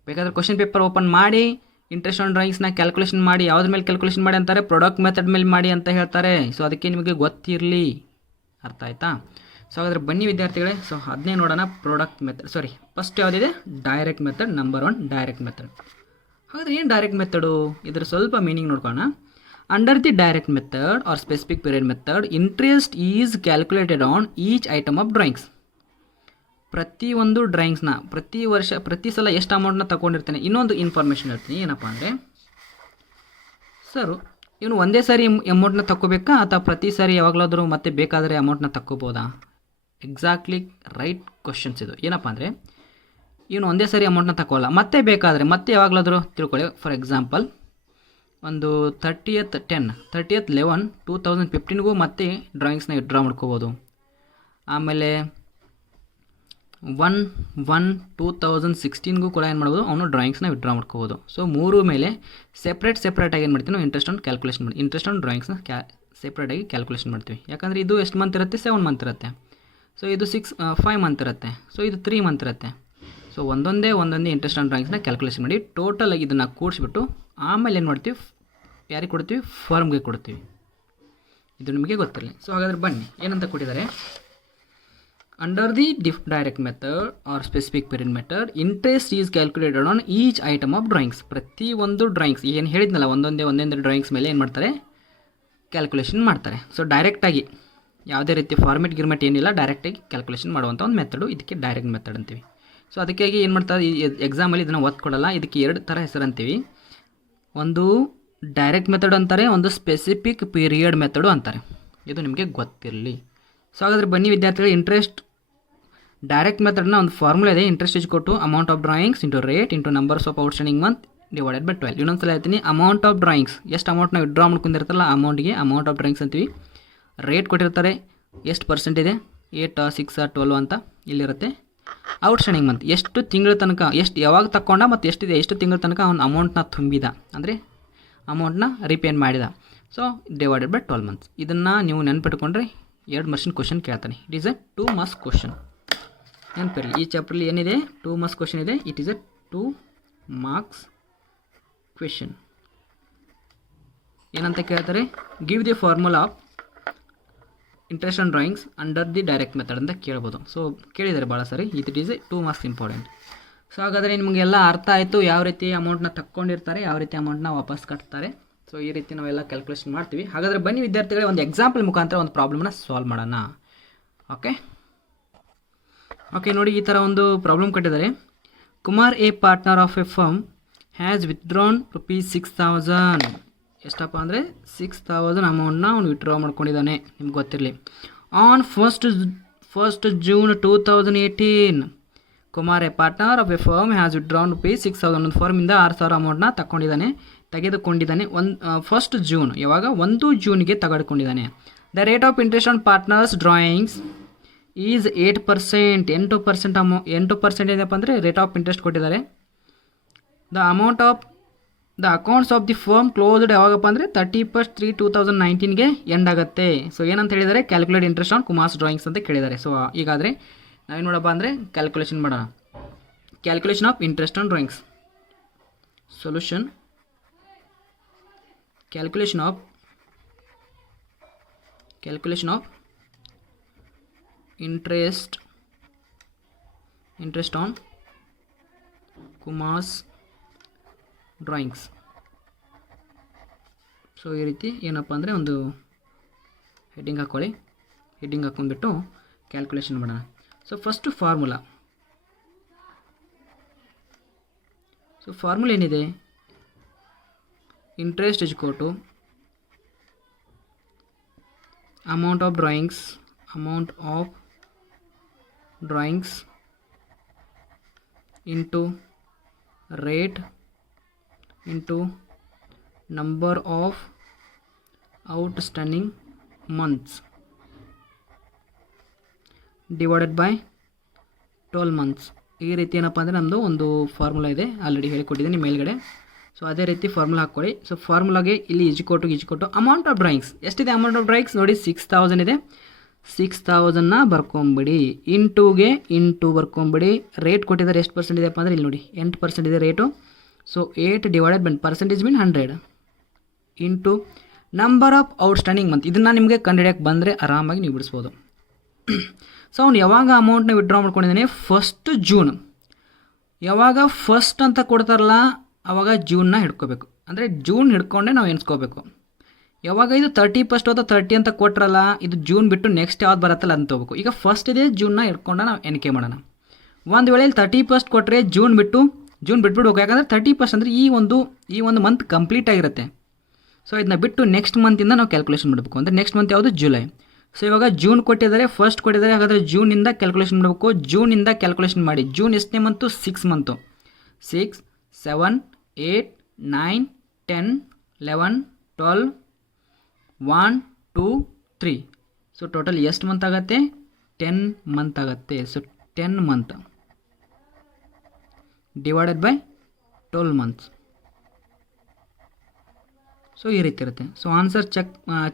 ಬೇಕಾದರೆ ಕ್ವಶನ್ ಪೇಪರ್ ಓಪನ್ ಮಾಡಿ ಇಂಟ್ರೆಸ್ಟ್ ಆನ್ ಡ್ರಾಯಿಂಗ್ಸ್ನ ಕ್ಯಾಲ್ಕುಲೇಷನ್ ಮಾಡಿ. ಯಾವುದ್ರ ಮೇಲೆ ಕ್ಯಾಲ್ಕುಲೇಷನ್ ಮಾಡಿ ಅಂತಾರೆ? ಪ್ರಾಡಕ್ಟ್ ಮೆಥಡ್ ಮೇಲೆ ಮಾಡಿ ಅಂತ ಹೇಳ್ತಾರೆ. ಸೊ ಅದಕ್ಕೆ ನಿಮಗೆ ಗೊತ್ತಿರಲಿ. ಅರ್ಥ ಆಯ್ತಾ? ಸೊ ಹಾಗಾದರೆ ಬನ್ನಿ ವಿದ್ಯಾರ್ಥಿಗಳೇ, ಸೊ ಅದನ್ನೇ ನೋಡೋಣ. ಪ್ರಾಡಕ್ಟ್ ಮೆಥಡ್, ಫಸ್ಟ್ ಯಾವುದಿದೆ? Direct method. Number 1 direct method. ಹಾಗಾದರೆ ಏನು ಡೈರೆಕ್ಟ್ ಮೆಥಡು? ಇದರ ಸ್ವಲ್ಪ ಮೀನಿಂಗ್ ನೋಡ್ಕೊಳ್ಳೋಣ. Under the direct method or specific period method, interest is calculated on each item of drawings. ಪ್ರತಿಯೊಂದು ಡ್ರಾಯಿಂಗ್ಸ್ನ ಪ್ರತಿ ವರ್ಷ ಪ್ರತಿ ಸಲ ಎಷ್ಟು ಅಮೌಂಟ್ನ ತಗೊಂಡಿರ್ತಾನೆ. ಇನ್ನೊಂದು ಇನ್ಫಾರ್ಮೇಷನ್ ಹೇಳ್ತೀನಿ, ಏನಪ್ಪ ಅಂದರೆ ಸರ್ ಇವನು ಒಂದೇ ಸಾರಿ ಅಮೌಂಟ್ನ ತಗೋಬೇಕಾ ಅಥವಾ ಪ್ರತಿ ಸಾರಿ ಯಾವಾಗಲಾದರೂ ಮತ್ತೆ ಬೇಕಾದರೆ ಅಮೌಂಟ್ನ ತಗೋಬೋದಾ? ಎಕ್ಸಾಕ್ಟ್ಲಿ ರೈಟ್ ಕ್ವಶನ್ಸ್ ಇದು. ಏನಪ್ಪ ಅಂದರೆ ಇವನು ಒಂದೇ ಸಾರಿ ಅಮೌಂಟ್ನ ತಗೋಲ್ಲ, ಮತ್ತೆ ಬೇಕಾದರೆ ಮತ್ತೆ ಯಾವಾಗಲಾದರೂ ತಿಳ್ಕೊಳ್ಳಿ. ಫಾರ್ ಎಕ್ಸಾಂಪಲ್ ಒಂದು 30/11/2015ಗೂ ಮತ್ತೆ ಡ್ರಾಯಿಂಗ್ಸ್ನ ವಿಡ್ರಾ ಮಾಡ್ಕೋಬೋದು. ಆಮೇಲೆ 1/1/2016ಗೂ ಕೂಡ ಏನು ಮಾಡ್ಬೋದು, ಅವನು ಡ್ರಾಯಿಂಗ್ಸ್ನ ವಿಡ್ರಾ ಮಾಡ್ಕೋಬೋದು. ಸೊ ಮೂರು ಮೇಲೆ ಸೆಪ್ರೇಟಾಗಿ ಏನು ಮಾಡ್ತೀವಿ ನಾವು ಇಂಟ್ರೆಸ್ಟ್ ಆನ್ ಡ್ರಾಯಿಂಗ್ಸ್ನ ಸೆಪ್ರೇಟಾಗಿ ಕ್ಯಾಲ್ಕುಲೇಷನ್ ಮಾಡ್ತೀವಿ. ಯಾಕಂದರೆ ಇದು ಎಷ್ಟು ಮಂತ್ ಇರುತ್ತೆ, 7 ಮಂತ್ ಇರುತ್ತೆ. ಸೊ ಇದು 5 ಮಂತ್ ಇರುತ್ತೆ. ಸೊ ಇದು 3 ಮಂತ್ ಇರುತ್ತೆ. ಸೊ ಒಂದೊಂದೇ ಇಂಟ್ರೆಸ್ಟ್ ಆನ್ ಡ್ರಾಯಿಂಗ್ಸ್ನ ಕ್ಯಾಲ್ಕುಲೇಷನ್ ಮಾಡಿ ಟೋಟಲಾಗಿ ಇದನ್ನು ಕೂಡಿಸ್ಬಿಟ್ಟು ಆಮೇಲೆ ಏನು ಮಾಡ್ತೀವಿ, ಯಾರಿಗೆ ಕೊಡ್ತೀವಿ, ಫರ್ಮ್ಗೆ ಕೊಡ್ತೀವಿ. ಇದು ನಿಮಗೆ ಗೊತ್ತಿರಲಿ. ಸೊ ಹಾಗಾದರೆ ಬನ್ನಿ, ಏನಂತ ಕೊಟ್ಟಿದ್ದಾರೆ, under the direct method or specific period method interest is calculated on each item of drawings. ಪ್ರತಿಯೊಂದು ಡ್ರಾಯಿಂಗ್ಸ್ ಏನು ಹೇಳಿದ್ನಲ್ಲ, ಒಂದೊಂದೇ ಡ್ರಾಯಿಂಗ್ಸ್ ಮೇಲೆ ಏನು ಮಾಡ್ತಾರೆ, ಕ್ಯಾಲ್ಕುಲೇಷನ್ ಮಾಡ್ತಾರೆ. ಸೊ ಡೈರೆಕ್ಟಾಗಿ ಯಾವುದೇ ರೀತಿ ಫಾರ್ಮೆಟ್ ಗಿರ್ಮೆಟ್ ಏನಿಲ್ಲ, ಡೈರೆಕ್ಟಾಗಿ ಕ್ಯಾಲ್ಕುಲೇಷನ್ ಮಾಡುವಂಥ ಒಂದು ಮೆಥಡು, ಇದಕ್ಕೆ ಡೈರೆಕ್ಟ್ ಮೆಥಡ್ ಅಂತೀವಿ. ಸೊ ಅದಕ್ಕಾಗಿ ಏನು ಮಾಡ್ತಾರೆ, ಈ ಎಕ್ಸಾಮಲ್ಲಿ ಇದನ್ನು ಒತ್ತು ಕೊಡಲ್ಲ. ಇದಕ್ಕೆ 2 ಥರ ಹೆಸರು ಅಂತೀವಿ. ಒಂದು ಡೈರೆಕ್ಟ್ ಮೆಥಡ್ ಅಂತಾರೆ, ಒಂದು ಸ್ಪೆಸಿಫಿಕ್ ಪೀರಿಯಡ್ ಮೆಥಡು ಅಂತಾರೆ. ಇದು ನಿಮಗೆ ಗೊತ್ತಿರಲಿ. ಸೊ ಹಾಗಾದರೆ ಬನ್ನಿ ವಿದ್ಯಾರ್ಥಿಗಳು, ಡೈರೆಕ್ಟ್ ಮೆಥಡ್ನ ಒಂದು ಫಾರ್ಮುಲಾ ಇದೆ. ಇಂಟ್ರೆಸ್ಟ್ ಇಸ್ ಕೊಟ್ಟು amount of drawings into rate into numbers of outstanding month divided by 12. ಇನ್ನೊಂದು ಸಲ ಹೇಳ್ತೀನಿ, ಅಮೌಂಟ್ ಆಫ್ ಡ್ರಾಯಿಂಗ್ಸ್ ಎಷ್ಟು ಅಮೌಂಟ್ನ ವಿಡ್ರಾ ಮಾಡ್ಕೊಂಡಿರ್ತಾರಲ್ಲ ಅಮೌಂಟ್ಗೆ ಅಮೌಂಟ್ ಆಫ್ ಡ್ರಾಯಿಂಗ್ಸ್ ಅಂತೀವಿ. ರೇಟ್ ಕೊಟ್ಟಿರ್ತಾರೆ, ಎಷ್ಟು ಪರ್ಸೆಂಟ್ ಇದೆ, 8, 6, 12 ಅಂತ ಇಲ್ಲಿರುತ್ತೆ. ಔಟ್ಸ್ಟ್ಯಾಂಡಿಂಗ್ ಮಂತ್ ಎಷ್ಟು ತಿಂಗಳ ತನಕ, ಯಾವಾಗ ತಗೊಂಡ ಮತ್ತು ಎಷ್ಟಿದೆ, ಎಷ್ಟು ತಿಂಗಳ ತನಕ ಅವ್ನು ಅಮೌಂಟ್ನ ತುಂಬಿದ, ಅಂದರೆ ಅಮೌಂಟ್ನ ರಿಪೇನ್ ಮಾಡಿದ. So divided by 12 months. ಇದನ್ನು ನೀವು ನೆನ್ಪಿಟ್ಕೊಂಡ್ರೆ 2 ಮಾರ್ಕ್ಸಿನ ಕ್ವಶನ್ ಕೇಳ್ತಾನೆ. It is A 2 marks question. ನೆನಪಿರಲಿ, ಈ ಚಾಪ್ಟ್ರಲ್ಲಿ ಏನಿದೆ, 2 ಮಾರ್ಕ್ಸ್ ಕ್ವಶನ್ ಇದೆ. It is A 2 marks question. ಏನಂತ ಕೇಳ್ತಾರೆ, give the formula of interest on drawings under the direct method ಅಂತ ಕೇಳ್ಬೋದು. ಸೊ ಕೇಳಿದ್ದಾರೆ ಭಾಳ ಸರಿ. It is A 2 marks important. So ಹಾಗಾದರೆ ನಿಮಗೆಲ್ಲ ಅರ್ಥ ಆಯಿತು, ಯಾವ ರೀತಿ ಅಮೌಂಟ್ನ ತಕ್ಕೊಂಡಿರ್ತಾರೆ, ಯಾವ ರೀತಿ ಅಮೌಂಟ್ನ ವಾಪಸ್ ಕಟ್ತಾರೆ. ಸೊ ಈ ರೀತಿ ನಾವೆಲ್ಲ ಕ್ಯಾಲ್ಕುಲೇಷನ್ ಮಾಡ್ತೀವಿ. ಹಾಗಾದರೆ ಬನ್ನಿ ವಿದ್ಯಾರ್ಥಿಗಳೇ, ಒಂದು ಎಕ್ಸಾಂಪಲ್ ಮುಖಾಂತರ ಒಂದು ಪ್ರಾಬ್ಲಮ್ನ ಸಾಲ್ವ್ ಮಾಡೋಣ. ಓಕೆ ನೋಡಿ, ಈ ಥರ ಒಂದು ಪ್ರಾಬ್ಲಮ್ ಕೊಟ್ಟಿದ್ದಾರೆ. Kumar A partner of A firm has withdrawn ₹6,000. ಎಷ್ಟಪ್ಪ ಅಂದರೆ 6,000 ಅಮೌಂಟ್ನ ಅವ್ನು ವಿತ್ಡ್ರಾ ಮಾಡ್ಕೊಂಡಿದ್ದಾನೆ. ನಿಮ್ಗೆ ಗೊತ್ತಿರಲಿ. On first June 2018 Kumar A partner of A firm has withdrawn ₹6,000. ಒಂದು ಫರ್ಮಿಂದ 6,000 ಅಮೌಂಟ್ನ ತೆಗೆದುಕೊಂಡಿದ್ದಾನೆ 1 ಜೂನ್. ಯಾವಾಗ 1 ಜೂನ್ಗೆ ತೆಗೆದುಕೊಂಡಿದ್ದಾನೆ. The rate of interest on partners drawings is 8%. 8% ಏನಪ್ಪ ಅಂದರೆ ರೇಟ್ ಆಫ್ ಇಂಟ್ರೆಸ್ಟ್ ಕೊಟ್ಟಿದ್ದಾರೆ. The accounts of the firm closed ಯಾವಾಗಪ್ಪ ಅಂದರೆ 31/3/2019ಗೆ ಎಂಡ್ ಆಗುತ್ತೆ. ಸೊ ಏನಂತ ಹೇಳಿದ್ದಾರೆ, calculate interest on Kumar's drawings ಅಂತ ಕೇಳಿದ್ದಾರೆ. ಸೊ ಈಗಾದರೆ ನಾವೇನು ಮಾಡಪ್ಪ ಅಂದರೆ ಕ್ಯಾಲ್ಕುಲೇಷನ್ ಮಾಡೋಣ. Calculation of interest on drawings solution. Calculation of interest on Kumar's drawings. So ಈ ರೀತಿ ಏನಪ್ಪ ಅಂದರೆ ಒಂದು ಹೆಡ್ಡಿಂಗ್ ಹಾಕ್ಕೊಳ್ಳಿ. ಹೆಡ್ಡಿಂಗ್ ಹಾಕ್ಕೊಂಡ್ಬಿಟ್ಟು ಕ್ಯಾಲ್ಕುಲೇಷನ್ ಮಾಡೋಣ. ಸೊ ಫಸ್ಟು ಫಾರ್ಮುಲಾ ಏನಿದೆ, interest is equal to amount of drawings into rate into number of outstanding months divided by 12 months. ಈ ರೀತಿ ಏನಪ್ಪ ಅಂದರೆ ನಮ್ಮದು ಒಂದು ಫಾರ್ಮುಲಾ ಇದೆ, ಆಲ್ರೆಡಿ ಹೇಳಿಕೊಟ್ಟಿದ್ದೀನಿ ಮೇಲ್ಗಡೆ. ಸೊ ಅದೇ ರೀತಿ ಫಾರ್ಮುಲಾ ಹಾಕ್ಕೊಳ್ಳಿ. ಸೊ ಫಾರ್ಮುಲಾಗೆ ಇಲ್ಲಿ ಇಜ್ಕೊಟ್ಟು ಅಮೌಂಟ್ ಆಫ್ ಡ್ರಾಯಿಂಗ್ಸ್ ಎಷ್ಟಿದೆ, ಅಮೌಂಟ್ ಆಫ್ ಡ್ರಾಯಿಂಗ್ಸ್ ನೋಡಿ 6,000 ಇದೆ. 6,000ನ ಬರ್ಕೊಂಬಿಡಿ, ಇಂಟು ಬರ್ಕೊಂಬಿಡಿ. ರೇಟ್ ಕೊಟ್ಟಿದ್ದಾರೆ, ಎಷ್ಟು ಪರ್ಸೆಂಟ್ ಇದೆಯಪ್ಪ ಅಂದರೆ ಇಲ್ಲಿ ನೋಡಿ 8% ಇದೆ rate. So 8 divided by percentage mean 100 into number of outstanding month. ಇದನ್ನು ನಿಮಗೆ ಕಂಡುಹಿಡಿಯೋಕ್ಕೆ ಬಂದರೆ ಆರಾಮಾಗಿ ನೀವು ಬಿಡಿಸ್ಬೋದು. ಸೊ ಅವ್ನು ಯಾವಾಗ ಅಮೌಂಟ್ನ ವಿಡ್ರಾ ಮಾಡ್ಕೊಂಡಿದ್ದಾನೆ, 1 ಜೂನ್. ಯಾವಾಗ ಫಸ್ಟ್ ಅಂತ ಕೊಡ್ತಾರಲ್ಲ ಆವಾಗ ಜೂನ್ನ ಹಿಡ್ಕೋಬೇಕು, ಅಂದರೆ ಜೂನ್ ಹಿಡ್ಕೊಂಡೆ ನಾವು ಎನ್ಸ್ಕೋಬೇಕು. ಯಾವಾಗ ಇದು 31 ಅಥವಾ 30 ಅಂತ ಕೊಟ್ರಲ್ಲ, ಇದು ಜೂನ್ ಬಿಟ್ಟು ನೆಕ್ಸ್ಟ್ ಯಾವ್ದು ಬರುತ್ತಲ್ಲ ಅಂತ ಹೋಗ್ಬೇಕು. ಈಗ ಫಸ್ಟ್ ಇದೆ, ಜೂನ್ನ ಹಿಡ್ಕೊಂಡು ನಾವು ಎಣಿಕೆ ಮಾಡೋಣ. ಒಂದು ವೇಳೆ ಇಲ್ಲಿ 31 ಕೊಟ್ಟರೆ ಜೂನ್ ಬಿಟ್ಬಿಡ್ಬೇಕು. ಯಾಕಂದರೆ 31 ಅಂದರೆ ಈ ಒಂದು ಮಂತ್ ಕಂಪ್ಲೀಟ್ ಆಗಿರುತ್ತೆ. ಸೊ ಇದನ್ನ ಬಿಟ್ಟು ನೆಕ್ಸ್ಟ್ ಮಂತಿಂದ ನಾವು ಕ್ಯಾಲ್ಕುಲೇಷನ್ ಮಾಡಬೇಕು. ಅಂದರೆ ನೆಕ್ಸ್ಟ್ ಮಂತ್ ಯಾವುದು? ಜುಲೈ. ಸೊ ಇವಾಗ ಜೂನ್ ಕೊಟ್ಟಿದ್ದಾರೆ, ಫಸ್ಟ್ ಕೊಟ್ಟಿದ್ದಾರೆ, ಹಾಗಾದರೆ ಜೂನಿಂದ ಕ್ಯಾಲ್ಕುಲೇಷನ್ ಮಾಡಬೇಕು. ಜೂನಿಂದ ಕ್ಯಾಲ್ಕುಲೇಷನ್ ಮಾಡಿ. ಜೂನ್ ಎಷ್ಟನೇ ಮಂತು? 6 ಮಂತು. 6, 7, 8, 9, 10, 11, 12, 1, 2, 3. ಸೊ ಟೋಟಲ್ ಎಷ್ಟು ಮಂತ್ ಆಗುತ್ತೆ? 10 ಮಂತ್ ಆಗುತ್ತೆ. So 10 month divided by 12 months. So ಈ ರೀತಿ ಇರುತ್ತೆ. ಸೊ ಆನ್ಸರ್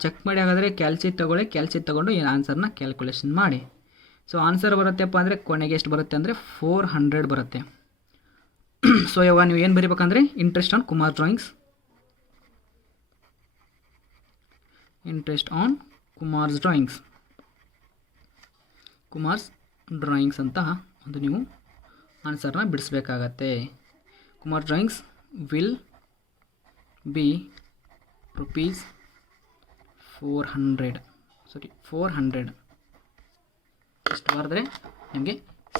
ಚೆಕ್ ಮಾಡಿ. ಹಾಗಾದರೆ ಕ್ಯಾಲ್ಸಿಟ್ ತೊಗೊಂಡು ಈ ಆನ್ಸರ್ನ ಕ್ಯಾಲ್ಕುಲೇಷನ್ ಮಾಡಿ. ಸೊ ಆನ್ಸರ್ ಬರುತ್ತೆಪ್ಪ ಅಂದರೆ ಕೊನೆಗೆ ಎಷ್ಟು ಬರುತ್ತೆ ಅಂದರೆ 400 ಬರುತ್ತೆ. ಸೊ ಇವಾಗ ನೀವು ಏನು ಬರೀಬೇಕಂದ್ರೆ interest on Kumar drawings, interest on Kumar's drawings ಅಂತ ಒಂದು ನೀವು ಆನ್ಸರ್ನ ಬಿಡಿಸ್ಬೇಕಾಗತ್ತೆ. Kumar drawings will be rupees 400. ಇಷ್ಟು ಬರೆದ್ರೆ ನಿಮಗೆ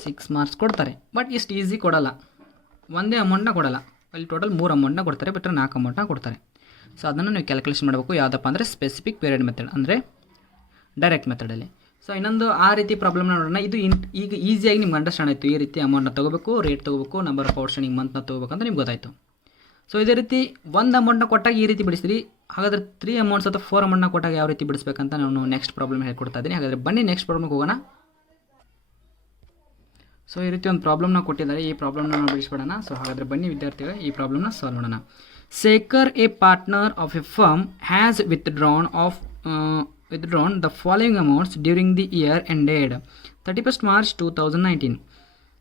6 ಮಾರ್ಕ್ಸ್ ಕೊಡ್ತಾರೆ. ಬಟ್ ಇಷ್ಟು ಈಸಿ ಕೊಡಲ್ಲ, ಒಂದೇ ಅಮೌಂಟ್ನ ಕೊಡಲ್ಲ. ಅಲ್ಲಿ ಟೋಟಲ್ 3 ಅಮೌಂಟ್ನ ಕೊಡ್ತಾರೆ, ಬಿಟ್ಟರೆ 4 ಅಮೌಂಟ್ನ ಕೊಡ್ತಾರೆ. ಸೊ ಅದನ್ನು ನೀವು ಕ್ಯಾಲ್ಕುಲೇಷನ್ ಮಾಡಬೇಕು. ಯಾವುದಪ್ಪ ಅಂದರೆ ಸ್ಪೆಸಿಫಿಕ್ ಪೀರಿಯಡ್ ಮೆಥಡ್, ಅಂದರೆ ಡೈರೆಕ್ಟ್ ಮೆಥಡಲ್ಲಿ. ಸೊ ಇನ್ನೊಂದು ಆ ರೀತಿ ಪ್ರಾಬ್ಲಮ್ನ ನೋಡೋಣ. ಇದು ಈಗ ಈಸಿಯಾಗಿ ನಿಮ್ಗೆ ಅಂಡರ್ಸ್ಟ್ಯಾಂಡ್ ಆಯಿತು. ಈ ರೀತಿ ಅಮೌಂಟ್ನ ತೊಗೋಬೇಕು, ರೇಟ್ ತೊಗೋಬೇಕು, ನಂಬರ್ ಆಫ್ ಔಟ್ಸ್ಟ್ಯಾಂಡಿಂಗ್ ಮಂತ್ನ ತೊಗೋಬೇಕು ಅಂತ ನಿಮ್ಗೆ ಗೊತ್ತಾಯಿತು. ಸೊ ಇದೇ ರೀತಿ ಒಂದು ಅಮೌಂಟ್ನ ಕೊಟ್ಟಾಗ ಈ ರೀತಿ ಬಿಡಿಸ್ತೀರಿ. ಹಾಗಾದರೆ 3 ಅಮೌಂಟ್ಸ್ ಅಥವಾ 4 ಅಮೌಂಟ್ನ ಕೊಟ್ಟಾಗ ಯಾವ ರೀತಿ ಬಿಡಿಸ್ಬೇಕಂತ ನಾನು ನೆಕ್ಸ್ಟ್ ಪ್ರಾಬ್ಲಮ್ ಹೇಳ್ಕೊಡ್ತಾ ಇದ್ದೀನಿ. ಹಾಗಾದರೆ ಬನ್ನಿ ನೆಕ್ಸ್ಟ್ ಪ್ರಾಬ್ಲಮ್ಗೆ ಹೋಗೋಣ. ಸೊ ಈ ರೀತಿ ಒಂದು ಪ್ರಾಬ್ಲಮ್ನ ಕೊಟ್ಟಿದ್ದಾರೆ. ಈ ಪ್ರಾಬ್ಲಮ್ನ ನಾವು ಬಿಡಿಸ್ಬಿಡೋಣ. ಸೊ ಹಾಗಾದರೆ ಬನ್ನಿ ವಿದ್ಯಾರ್ಥಿಗಳು ಈ ಪ್ರಾಬ್ಲಮ್ನ ಸಾಲ್ವ್ ಮಾಡೋಣ. Shekhar, A partner of A firm, has withdrawn the following amounts during the year ended 31st March 2019.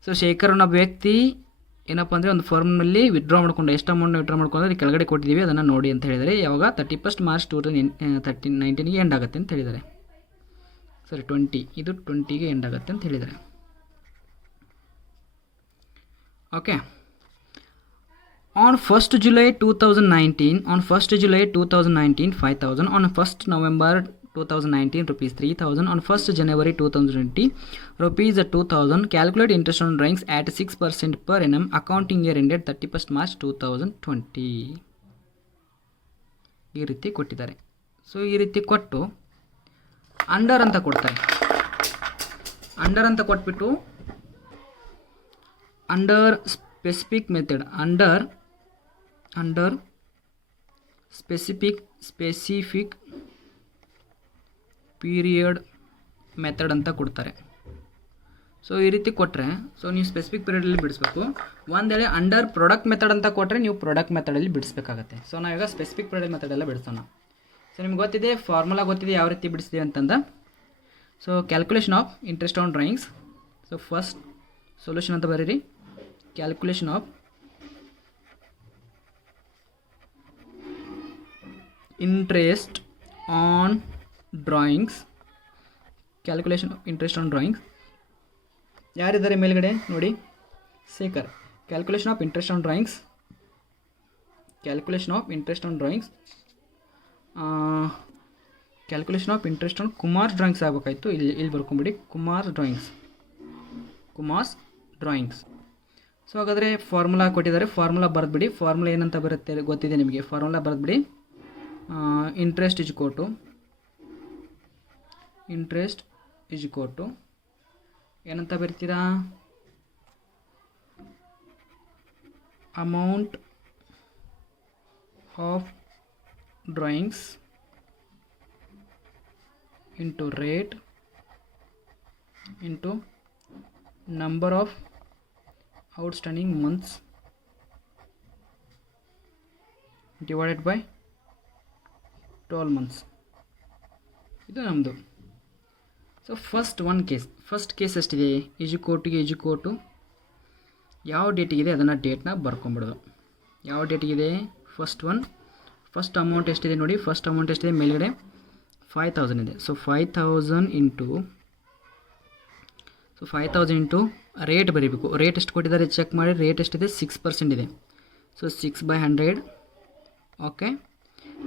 So Shekhar ಅನ್ನೋ ವ್ಯಕ್ತಿ ಏನಪ್ಪ ಅಂದರೆ ಒಂದು ಫರ್ಮ್ನಲ್ಲಿ ವಿತ್ಡ್ರಾ ಮಾಡ್ಕೊಂಡು ಎಷ್ಟು ಅಮೌಂಟ್ನ ವಿತ್ಡ್ರಾ ಮಾಡ್ಕೊಂಡ್ರೆ ಕೆಳಗಡೆ ಕೊಟ್ಟಿದ್ದೀವಿ ಅದನ್ನು ನೋಡಿ ಅಂತ ಹೇಳಿದರೆ. ಯಾವಾಗ? 31st March 2019ಗೆ ಎಂಡ್ ಆಗುತ್ತೆ ಅಂತ ಹೇಳಿದ್ದಾರೆ. ಸರಿ, 20ಗೆ ಎಂಡ್ ಆಗುತ್ತೆ ಅಂತ ಹೇಳಿದ್ದಾರೆ. Okay. On 1st July 2019, 5,000. On 1st November 2019, rupees 3,000. On 1st January 2020, rupees 2,000. Calculate interest on drawings at 6% per annum. Accounting year ended 31st March 2020. ಈ ರೀತಿ ಕೊಟ್ಟಿದ್ದಾರೆ. ಸೊ ಈ ರೀತಿ ಕೊಟ್ಟು ಅಂಡರ್ ಅಂತ ಕೊಡ್ತಾರೆ. ಅಂಡರ್ ಅಂತ ಕೊಟ್ಬಿಟ್ಟು under specific method, under specific period method ಅಂತ ಕೊಡ್ತಾರೆ. ಸೊ ಈ ರೀತಿ ಕೊಟ್ಟರೆ ಸೊ ನೀವು ಸ್ಪೆಸಿಫಿಕ್ ಪೀರಿಯಡಲ್ಲಿ ಬಿಡಿಸ್ಬೇಕು. ಒಂದು ವೇಳೆ ಅಂಡರ್ ಪ್ರಾಡಕ್ಟ್ ಮೆಥಡ್ ಅಂತ ಕೊಟ್ಟರೆ ನೀವು ಪ್ರಾಡಕ್ಟ್ ಮೆಥಡಲ್ಲಿ ಬಿಡಿಸ್ಬೇಕಾಗತ್ತೆ. ಸೊ ನಾವೀಗ ಸ್ಪೆಸಿಫಿಕ್ ಪೀರಿಯಡ್ ಮೆಥಡ್ ಎಲ್ಲ ಬಿಡಿಸೋಣ. ಸೊ ನಿಮ್ಗೆ ಗೊತ್ತಿದೆ, ಫಾರ್ಮುಲಾ ಗೊತ್ತಿದೆ ಯಾವ ರೀತಿ ಬಿಡಿಸ್ತೀವಿ ಅಂತಂದ. So calculation of interest on drawings. So first solution ಅಂತ ಬರೀರಿ. Calculation of interest on drawings. ಯಾರಿದ್ದಾರೆ ಮೇಲ್ಗಡೆ ನೋಡಿ? Shekhar. Calculation of interest on drawings. Calculation of interest on Kumar drawings ಆಗಬೇಕಾಯ್ತು. ಇಲ್ಲಿ ಬರ್ಕೊಂಬಿಡಿ, ಕುಮಾರ್ ಡ್ರಾಯಿಂಗ್ಸ್. ಸೊ ಹಾಗಾದರೆ ಫಾರ್ಮುಲಾ ಕೊಟ್ಟಿದ್ದಾರೆ, ಫಾರ್ಮುಲಾ ಬರೆದ್ಬಿಡಿ. ಫಾರ್ಮುಲಾ ಏನಂತ ಬರುತ್ತೆ ಗೊತ್ತಿದೆ ನಿಮಗೆ. ಫಾರ್ಮುಲಾ ಬರೆದ್ಬಿಡಿ. ಇಂಟ್ರೆಸ್ಟ್ ಇಸ್ ಕೋಟು ಏನಂತ ಬರ್ತೀರಾ? Amount of drawings into rate into number of outstanding months divided by 12 months. ಇದು ನಮ್ಮದು. ಸೊ ಫಸ್ಟ್ ಕೇಸ್ ಎಷ್ಟಿದೆ? ಈಜುಕೋಟು ಯಾವ ಡೇಟಿಗಿದೆ ಅದನ್ನು ಡೇಟ್ನ ಬರ್ಕೊಂಬಿಡೋದು. ಯಾವ ಡೇಟಿಗಿದೆ? ಫಸ್ಟ್ ಅಮೌಂಟ್ ಎಷ್ಟಿದೆ ನೋಡಿ. ಫಸ್ಟ್ ಅಮೌಂಟ್ ಎಷ್ಟಿದೆ ಮೇಲ್ಗಡೆ? 5,000 ಇದೆ. ಸೊ 5,000 ಇಂಟು ರೇಟ್ ಬರೀಬೇಕು. ರೇಟ್ ಎಷ್ಟು ಕೊಟ್ಟಿದ್ದಾರೆ ಚೆಕ್ ಮಾಡಿ. ರೇಟ್ ಎಷ್ಟಿದೆ? 6% ಇದೆ. So 6/100. Okay.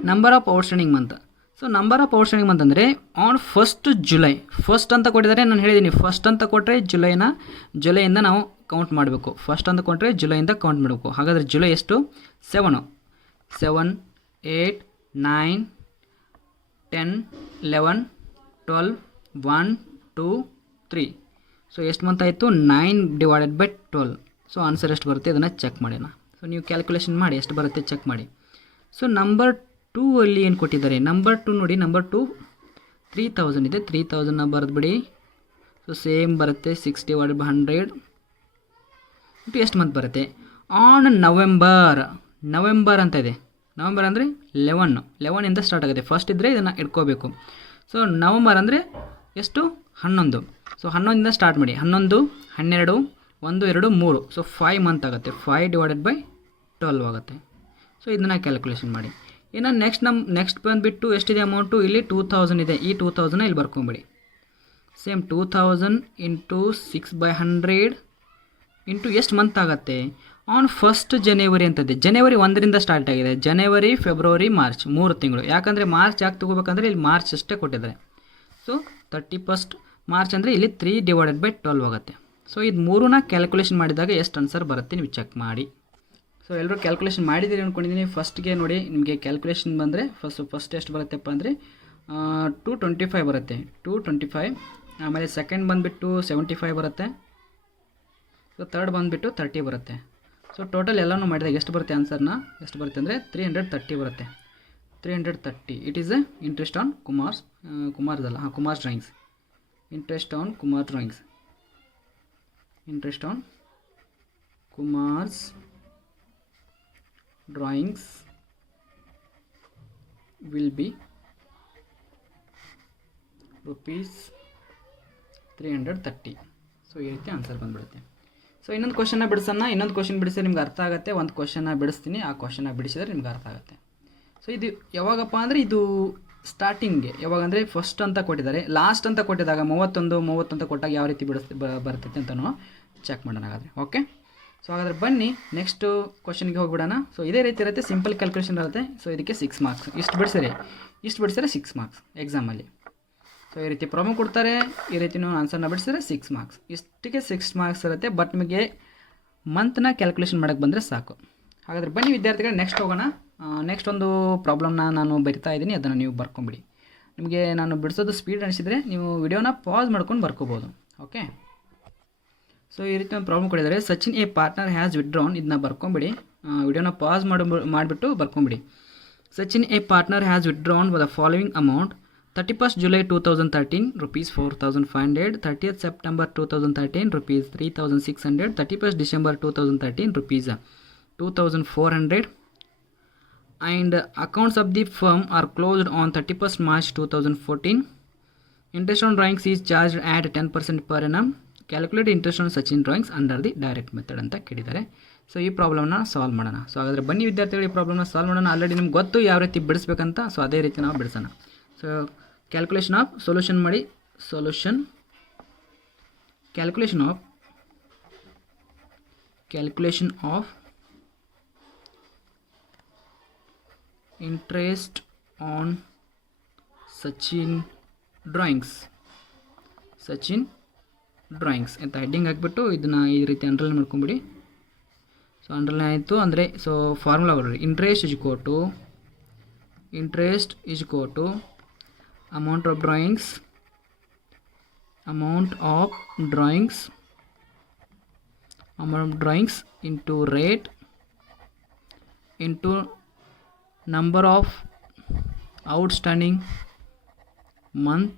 Number of outstanding month. So number of outstanding month ಅಂದರೆ ಆನ್ 1st July. ಫಸ್ಟ್ ಅಂತ ಕೊಟ್ಟಿದ್ದಾರೆ, ನಾನು ಹೇಳಿದ್ದೀನಿ. ಫಸ್ಟ್ ಅಂತ ಕೊಟ್ಟರೆ ಜುಲೈಯಿಂದ ನಾವು ಕೌಂಟ್ ಮಾಡಬೇಕು. ಫಸ್ಟ್ ಅಂತ ಕೊಟ್ಟರೆ ಜುಲೈಯಿಂದ ಕೌಂಟ್ ಮಾಡಬೇಕು. ಹಾಗಾದರೆ ಜುಲೈ ಎಷ್ಟು? 7, 8, 9, 10, 11, 12, 1, 2, 3. ಸೊ ಎಷ್ಟು ಮಂತ್ ಆಯಿತು? 9/12. ಸೊ ಆನ್ಸರ್ ಎಷ್ಟು ಬರುತ್ತೆ ಅದನ್ನು ಚೆಕ್ ಮಾಡೋಣ. ಸೊ ನೀವು ಕ್ಯಾಲ್ಕುಲೇಷನ್ ಮಾಡಿ ಎಷ್ಟು ಬರುತ್ತೆ ಚೆಕ್ ಮಾಡಿ. ಸೊ ನಂಬರ್ 2 ಅಲ್ಲಿ ಏನು ಕೊಟ್ಟಿದ್ದಾರೆ? ನಂಬರ್ 2 ನೋಡಿ, ನಂಬರ್ 2 3000 ಇದೆ. 3000ನ ಬರೆದ್ಬಿಡಿ. ಸೊ ಸೇಮ್ ಬರುತ್ತೆ 6/100 ಇಂಟು ಎಷ್ಟು ಮಂತ್ ಬರುತ್ತೆ? ಆನ್ ನವೆಂಬರ್ ಅಂತ ಇದೆ. ನವೆಂಬರ್ ಅಂದರೆ 11ಇಂದ ಸ್ಟಾರ್ಟ್ ಆಗುತ್ತೆ. ಫಸ್ಟ್ ಇದ್ದರೆ ಇದನ್ನು ಇಟ್ಕೋಬೇಕು. ಸೊ ನವಂಬರ್ ಅಂದರೆ ಎಷ್ಟು? 11. ಸೊ 11ಇಂದ ಸ್ಟಾರ್ಟ್ ಮಾಡಿ. 11, 12, 1, 2, 3. ಸೊ 5 ಮಂತ್ ಆಗುತ್ತೆ. 5/12 ಆಗುತ್ತೆ. ಸೊ ಇದನ್ನು ಕ್ಯಾಲ್ಕುಲೇಷನ್ ಮಾಡಿ. ಇನ್ನು ನೆಕ್ಸ್ಟ್ ಬಂದುಬಿಟ್ಟು ಎಷ್ಟಿದೆ ಅಮೌಂಟು? ಇಲ್ಲಿ 2000 ಇದೆ. ಈ 2000 ಇಲ್ಲಿ ಬರ್ಕೊಂಬಿಡಿ. ಸೇಮ್ 2000 ಇಂಟು 6/100 ಇಂಟು ಎಷ್ಟು ಮಂತ್ ಆಗುತ್ತೆ? ಆನ್ 1 ಜನವರಿ ಅಂತದೆ. ಜನವರಿ 1ರಿಂದ ಸ್ಟಾರ್ಟ್ ಆಗಿದೆ. ಜನವರಿ, ಫೆಬ್ರವರಿ, ಮಾರ್ಚ್ 3 ತಿಂಗಳು. ಯಾಕಂದರೆ ಮಾರ್ಚ್ ಯಾಕೆ ತೊಗೋಬೇಕಂದ್ರೆ ಇಲ್ಲಿ ಮಾರ್ಚ್ ಅಷ್ಟೇ ಕೊಟ್ಟಿದ್ದಾರೆ. ಸೊ 31 ಮಾರ್ಚ್ ಅಂದರೆ ಇಲ್ಲಿ 3/12 ಆಗುತ್ತೆ. ಸೊ ಇದು ಮೂರನ್ನ ಕ್ಯಾಲ್ಕುಲೇಷನ್ ಮಾಡಿದಾಗ ಎಷ್ಟು ಆನ್ಸರ್ ಬರುತ್ತೆ ನೀವು ಚೆಕ್ ಮಾಡಿ. ಸೊ ಎಲ್ಲರೂ ಕ್ಯಾಲ್ಕುಲೇಷನ್ ಮಾಡಿದ್ದೀರಿ ಅಂದ್ಕೊಂಡಿದ್ದೀನಿ. ಫಸ್ಟ್ಗೆ ನೋಡಿ, ನಿಮಗೆ ಕ್ಯಾಲ್ಕುಲೇಷನ್ ಬಂದರೆ ಫಸ್ಟ್ ಎಷ್ಟು ಬರುತ್ತೆಪ್ಪ ಅಂದರೆ 225 ಬರುತ್ತೆ. 225. ಆಮೇಲೆ ಸೆಕೆಂಡ್ ಬಂದುಬಿಟ್ಟು 75 ಬರುತ್ತೆ. ಸೊ ಥರ್ಡ್ ಬಂದುಬಿಟ್ಟು 30 ಬರುತ್ತೆ. ಸೊ ಟೋಟಲ್ ಎಲ್ಲನೂ ಮಾಡಿದಾಗ ಎಷ್ಟು ಬರುತ್ತೆ ಆನ್ಸರ್ನ? ಎಷ್ಟು ಬರುತ್ತೆ ಅಂದರೆ 330 ಬರುತ್ತೆ. 330. It is A interest on Kumar's drawings. Interest on Kumar's drawings will B ₹330. So ಈ ರೀತಿ ಆನ್ಸರ್ ಬಂದುಬಿಡುತ್ತೆ. ಸೊ ಇನ್ನೊಂದು ಕ್ವಶನ್ನ ಬಿಡಿಸಿದ್ರೆ ನಿಮ್ಗೆ ಅರ್ಥ ಆಗುತ್ತೆ. ಒಂದು ಕ್ವಶನ್ನ ಬಿಡಿಸ್ತೀನಿ, ಆ ಕ್ವಶನ್ನ ಬಿಡಿಸಿದ್ರೆ ನಿಮ್ಗೆ ಅರ್ಥ ಆಗುತ್ತೆ. ಸೊ ಇದು ಯಾವಾಗಪ್ಪ ಅಂದರೆ ಇದು ಸ್ಟಾರ್ಟಿಂಗ್ಗೆ ಯಾವಾಗಂದರೆ ಫಸ್ಟ್ ಅಂತ ಕೊಟ್ಟಿದ್ದಾರೆ, ಲಾಸ್ಟ್ ಅಂತ ಕೊಟ್ಟಿದ್ದಾಗ 30 ಅಂತ ಕೊಟ್ಟಾಗ ಯಾವ ರೀತಿ ಬರ್ತೈತೆ ಅಂತಲೂ ಚೆಕ್ ಮಾಡೋಣ ಹಾಗಾದರೆ. ಓಕೆ, ಸೊ ಹಾಗಾದರೆ ಬನ್ನಿ ನೆಕ್ಸ್ಟು ಕ್ವಶನ್ಗೆ ಹೋಗಿಬಿಡೋಣ. ಸೊ ಇದೇ ರೀತಿ ಇರುತ್ತೆ, ಸಿಂಪಲ್ ಕ್ಯಾಲ್ಕುಲೇಷನ್ ಇರುತ್ತೆ. ಸೊ ಇದಕ್ಕೆ 6 ಮಾರ್ಕ್ಸ್. ಇಷ್ಟು ಬಿಡಿಸಿದ್ರೆ 6 ಮಾರ್ಕ್ಸ್ ಎಕ್ಸಾಮಲ್ಲಿ. ಸೊ ಈ ರೀತಿ ಪ್ರಾಬ್ಲಮ್ ಕೊಡ್ತಾರೆ, ಈ ರೀತಿ ನೀವು ಆನ್ಸರ್ನ ಬಿಡಿಸಿದ್ರೆ 6 ಮಾರ್ಕ್ಸ್. ಇಷ್ಟಕ್ಕೆ 6 ಮಾರ್ಕ್ಸ್ ಇರುತ್ತೆ. ಬಟ್ ನಿಮಗೆ ಮಂತ್ನ ಕ್ಯಾಲ್ಕುಲೇಷನ್ ಮಾಡೋಕ್ಕೆ ಬಂದರೆ ಸಾಕು. ಹಾಗಾದರೆ ಬನ್ನಿ ವಿದ್ಯಾರ್ಥಿಗಳು ನೆಕ್ಸ್ಟ್ ಹೋಗೋಣ. ನೆಕ್ಸ್ಟ್ ಒಂದು ಪ್ರಾಬ್ಲಮ್ನ ನಾನು ಬರಿತಾ ಇದ್ದೀನಿ, ಅದನ್ನು ನೀವು ಬರ್ಕೊಂಬಿಡಿ. ನಿಮಗೆ ನಾನು ಬಿಡಿಸೋದು ಸ್ಪೀಡ್ ಅನಿಸಿದರೆ ನೀವು ವಿಡಿಯೋನ ಪಾಸ್ ಮಾಡ್ಕೊಂಡು ಬರ್ಕೋಬೋದು. ಓಕೆ, ಸೊ ಈ ರೀತಿ ಒಂದು ಪ್ರಾಬ್ಲಮ್ ಕೊಟ್ಟಿದ್ದಾರೆ. Sachin a partner has withdrawn. ಇದನ್ನ ಬರ್ಕೊಂಬಿಡಿ, ವಿಡಿಯೋನ ಪಾಸ್ ಮಾಡಿಬಿಟ್ಟು ಬರ್ಕೊಂಬಿಡಿ. Sachin a partner has withdrawn the following amount: 31st July 2013 ₹4,500, 30th September 2013 ₹3,600, 31st December 2013 ₹2,400, and accounts of the firm are closed on 31st March 2014. Interest on drawings is charged at 10% per annum. Calculate interest on Sachin drawings under the direct method ಅಂತ ಕೇಳಿದ್ದಾರೆ. ಸೊ ಈ ಪ್ರಾಬ್ಲಮ್ನ ಸಾಲ್ವ್ ಮಾಡೋಣ. ಸೊ ಹಾಗಾದರೆ ಬನ್ನಿ ವಿದ್ಯಾರ್ಥಿಗಳು ಈ ಪ್ರಾಬ್ಲಮ್ನ ಸಾಲ್ವ್ ಮಾಡೋಣ. ಆಲ್ರೆಡಿ ನಿಮ್ಗೆ ಗೊತ್ತು ಯಾವ ರೀತಿ ಬಿಡಿಸ್ಬೇಕಂತ. ಸೊ ಅದೇ ರೀತಿ ನಾವು ಬಿಡಿಸೋಣ. ಸೊ ಕ್ಯಾಲ್ಕುಲೇಷನ್ ಆಫ್ ಸೊಲ್ಯೂಷನ್ ಮಾಡಿ. Calculation of interest on Sachin drawings ಅಂತ ಹೆಡ್ಡಿಂಗ್ ಹಾಕ್ಬಿಟ್ಟು ಇದನ್ನು ಈ ರೀತಿ ಅಂಡರ್ಲೈನ್ ಮಾಡ್ಕೊಂಬಿಡಿ. ಸೊ ಅಂಡರ್ಲೈನ್ ಆಯಿತು ಅಂದರೆ ಸೊ ಫಾರ್ಮುಲಾ ಬರೋರಿ. Interest is go to amount of drawings into rate into number of outstanding month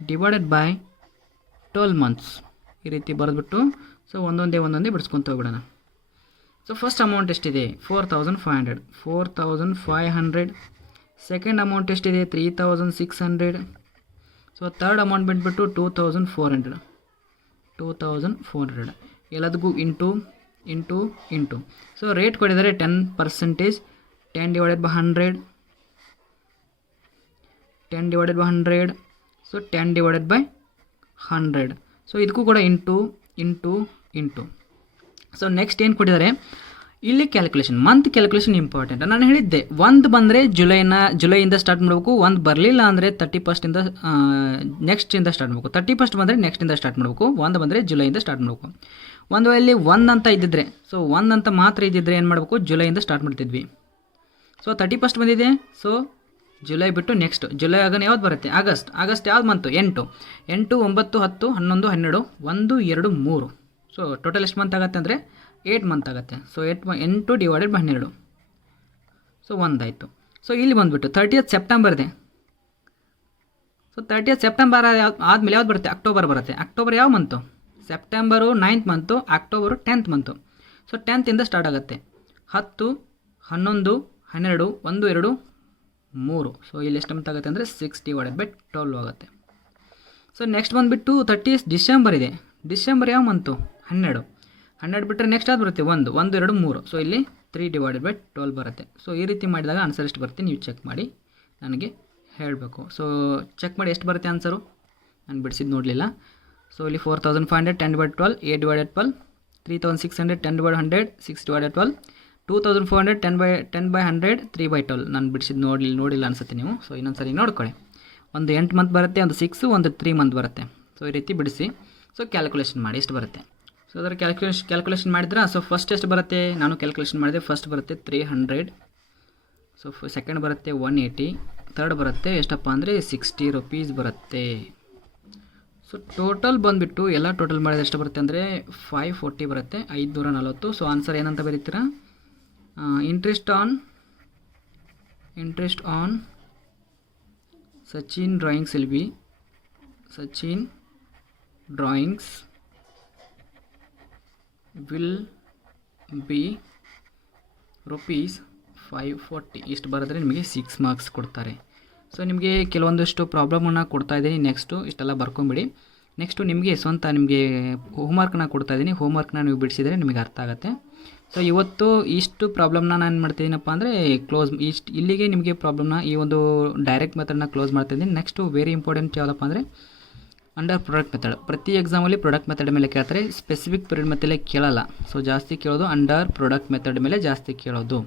divided by 12 months. ಈ ರೀತಿ ಬರೆದ್ಬಿಟ್ಟು ಸೊ ಒಂದೊಂದೇ ಬಿಡಿಸ್ಕೊಂತ ಹೋಗ್ಬಿಡೋಣ. ಸೊ ಫಸ್ಟ್ ಅಮೌಂಟ್ ಎಷ್ಟಿದೆ? 4,500. ಸೆಕೆಂಡ್ ಅಮೌಂಟ್ ಎಷ್ಟಿದೆ? 3,600. ಸೊ ಥರ್ಡ್ ಅಮೌಂಟ್ ಬಂದುಬಿಟ್ಟು 2,400. ಎಲ್ಲದಕ್ಕೂ ಇಂಟು. ಸೊ ರೇಟ್ ಕೊಟ್ಟಿದ್ದಾರೆ 10%. 10/100. ಸೊ 10/100. ಸೊ ಇದಕ್ಕೂ ಕೂಡ ಇಂಟು. ಸೊ ನೆಕ್ಸ್ಟ್ ಏನು ಕೊಟ್ಟಿದ್ದಾರೆ ಇಲ್ಲಿ? Month calculation important. ನಾನು ಹೇಳಿದ್ದೆ ಒಂದು ಬಂದರೆ ಜುಲೈಯಿಂದ ಸ್ಟಾರ್ಟ್ ಮಾಡಬೇಕು, ಒಂದು ಬರಲಿಲ್ಲ ಅಂದರೆ 31st ನೆಕ್ಸ್ಟಿಂದ ಸ್ಟಾರ್ಟ್ ಮಾಡಬೇಕು, 31st ಬಂದರೆ ನೆಕ್ಸ್ಟಿಂದ ಸ್ಟಾರ್ಟ್ ಮಾಡಬೇಕು, ಒಂದು ಬಂದರೆ ಜುಲೈಯಿಂದ ಸ್ಟಾರ್ಟ್ ಮಾಡಬೇಕು. ಒಂದು ವೇಳೆ 1 ಅಂತ ಇದ್ದಿದ್ರೆ, ಸೊ 1 ಅಂತ ಮಾತ್ರ ಇದ್ದಿದ್ರೆ ಏನು ಮಾಡಬೇಕು? ಜುಲೈಯಿಂದ ಸ್ಟಾರ್ಟ್ ಮಾಡ್ತಿದ್ವಿ. ಸೊ 31st ಬಂದಿದೆ. ಸೊ ಜುಲೈ ಬಿಟ್ಟು ನೆಕ್ಸ್ಟ್ ಜುಲೈ ಆಗನ ಯಾವ್ದು ಬರುತ್ತೆ? ಆಗಸ್ಟ್ ಯಾವ್ದು ಮಂತು? 8 9 10 11 12 1 2 3. ಸೊ ಟೋಟಲ್ ಎಷ್ಟು ಮಂತ್ ಆಗುತ್ತೆ ಅಂದರೆ 8 ಮಂತ್ ಆಗುತ್ತೆ. So 8 divided by 12. ಸೊ ಒಂದಾಯಿತು. ಸೊ ಇಲ್ಲಿ ಬಂದುಬಿಟ್ಟು 30th ಸೆಪ್ಟೆಂಬರ್ ಇದೆ. ಸೊ 30th ಸೆಪ್ಟೆಂಬರ್ ಆದಮೇಲೆ ಯಾವ್ದು ಬರುತ್ತೆ? ಅಕ್ಟೋಬರ್ ಬರುತ್ತೆ. ಅಕ್ಟೋಬರ್ ಯಾವ month? September 9th month, October 10th month. So 10th start ಆಗುತ್ತೆ. 10 11 12 1 2 3. ಸೊ ಇಲ್ಲಿ ಎಷ್ಟು ಮಂತ್ ಆಗುತ್ತೆ ಅಂದರೆ 6 ಡಿವೈಡೆಡ್ ಬೈ 12 ಆಗುತ್ತೆ. ಸೊ ನೆಕ್ಸ್ಟ್ ಬಂದುಬಿಟ್ಟು 30th ಡಿಸೆಂಬರ್ ಇದೆ. ಡಿಸೆಂಬರ್ ಯಾವ ಮಂತು? 12 ಬಿಟ್ಟರೆ ನೆಕ್ಸ್ಟ್ ಅದು ಬರುತ್ತೆ 1 2 3. ಸೊ ಇಲ್ಲಿ 3 ಡಿವೈಡೆಡ್ ಬೈ 12 ಬರುತ್ತೆ. ಸೊ ಈ ರೀತಿ ಮಾಡಿದಾಗ ಆನ್ಸರ್ ಎಷ್ಟು ಬರುತ್ತೆ ನೀವು ಚೆಕ್ ಮಾಡಿ ನನಗೆ ಹೇಳಬೇಕು. ಸೊ ಚೆಕ್ ಮಾಡಿ ಎಷ್ಟು ಬರುತ್ತೆ ಆನ್ಸರು, ನಾನು ಬಿಡಿಸಿದ್ದು ನೋಡಲಿಲ್ಲ. ಸೊ ಇಲ್ಲಿ 4500 10 divide 12 8 divided 12, 3600 10 divide 100 6 divided 12, 2400 10 by 100 3 by 12. ನಾನು ಬಿಡಿಸಿದ್ದು ನೋಡಿಲ್ಲ ಅನ್ಸುತ್ತೆ ನೀವು. ಸೊ ಇನ್ನೊಂದು ಸರಿ ನೋಡ್ಕೊಳ್ಳಿ. ಒಂದು 8 ಮಂತ್ ಬರುತ್ತೆ, ಒಂದು 6, ಒಂದು 3 ಮಂತ್ ಬರುತ್ತೆ. ಸೊ ಈ ರೀತಿ ಬಿಡಿಸಿ ಸೊ ಕ್ಯಾಲ್ಕುಲೇಷನ್ ಮಾಡಿ ಎಷ್ಟು ಬರುತ್ತೆ. ಸೊ ಅದರ ಕ್ಯಾಲ್ಕುಲೇಷನ್ ಮಾಡಿದ್ರೆ ಸೊ ಫಸ್ಟ್ ಎಷ್ಟು ಬರುತ್ತೆ? ನಾನು ಕ್ಯಾಲ್ಕುಲೇಷನ್ ಮಾಡಿದೆ. ಫಸ್ಟ್ ಬರುತ್ತೆ 300. ಸೊ ಸೆಕೆಂಡ್ ಬರುತ್ತೆ 180. ಥರ್ಡ್ ಬರುತ್ತೆ ಎಷ್ಟಪ್ಪ ಅಂದರೆ 60 rupees ಬರುತ್ತೆ. ಸೊ ಟೋಟಲ್ ಬಂದುಬಿಟ್ಟು ಎಲ್ಲ ಟೋಟಲ್ ಮಾಡಿದ್ರೆ ಎಷ್ಟು ಬರುತ್ತೆ ಅಂದರೆ 540 ಬರುತ್ತೆ, 540. ಸೊ ಆನ್ಸರ್ ಏನಂತ ಬರೀತೀರಾ? Interest on Sachin drawings will be Sachin drawings will be rupees 540. ಇಷ್ಟು ಬರೆದ್ರೆ ನಿಮಗೆ 6 ಮಾರ್ಕ್ಸ್ ಕೊಡ್ತಾರೆ. ಸೊ ನಿಮಗೆ ಕೆಲವೊಂದಷ್ಟು ಪ್ರಾಬ್ಲಮನ್ನು ಕೊಡ್ತಾ ಇದ್ದೀನಿ. ನೆಕ್ಸ್ಟು ಇಷ್ಟೆಲ್ಲ ಬರ್ಕೊಂಬಿಡಿ. ನೆಕ್ಸ್ಟು ನಿಮಗೆ ಸ್ವಂತ ನಿಮಗೆ ಹೋಮ್ವರ್ಕ್ನ ಕೊಡ್ತಾ ಇದ್ದೀನಿ. ಹೋಮ್ವರ್ಕ್ನ ನೀವು ಬಿಡಿಸಿದರೆ ನಿಮಗೆ ಅರ್ಥ ಆಗುತ್ತೆ. ಸೊ ಇವತ್ತು ಇಷ್ಟು ಪ್ರಾಬ್ಲಮ್ನ ನಾನು ಏನು ಮಾಡ್ತಿದ್ದೀನಪ್ಪ ಅಂದರೆ ಇಲ್ಲಿಗೆ ನಿಮಗೆ ಪ್ರಾಬ್ಲಮ್ನ ಈ ಒಂದು ಡೈರೆಕ್ಟ್ ಮೆಥಡ್ನ ಕ್ಲೋಸ್ ಮಾಡ್ತಾಯಿದ್ದೀನಿ. ನೆಕ್ಸ್ಟು ವೆರಿ ಇಂಪಾರ್ಟೆಂಟ್ ಯಾವುದಪ್ಪ ಅಂದರೆ ಅಂಡರ್ ಪ್ರಾಡಕ್ಟ್ ಮೆಥಡ್. ಪ್ರತಿ ಎಕ್ಸಾಮಲ್ಲಿ ಪ್ರಾಡಕ್ಟ್ ಮೆಥಡ್ ಮೇಲೆ ಕೇಳ್ತಾರೆ, ಸ್ಪೆಸಿಫಿಕ್ ಪೀರಿಯಡ್ ಮೆಥಡಲ್ಲೇ ಕೇಳಲ್ಲ. ಸೊ ಜಾಸ್ತಿ ಕೇಳೋದು ಅಂಡರ್ ಪ್ರಾಡಕ್ಟ್ ಮೆಥಡ್ ಮೇಲೆ ಜಾಸ್ತಿ ಕೇಳೋದು.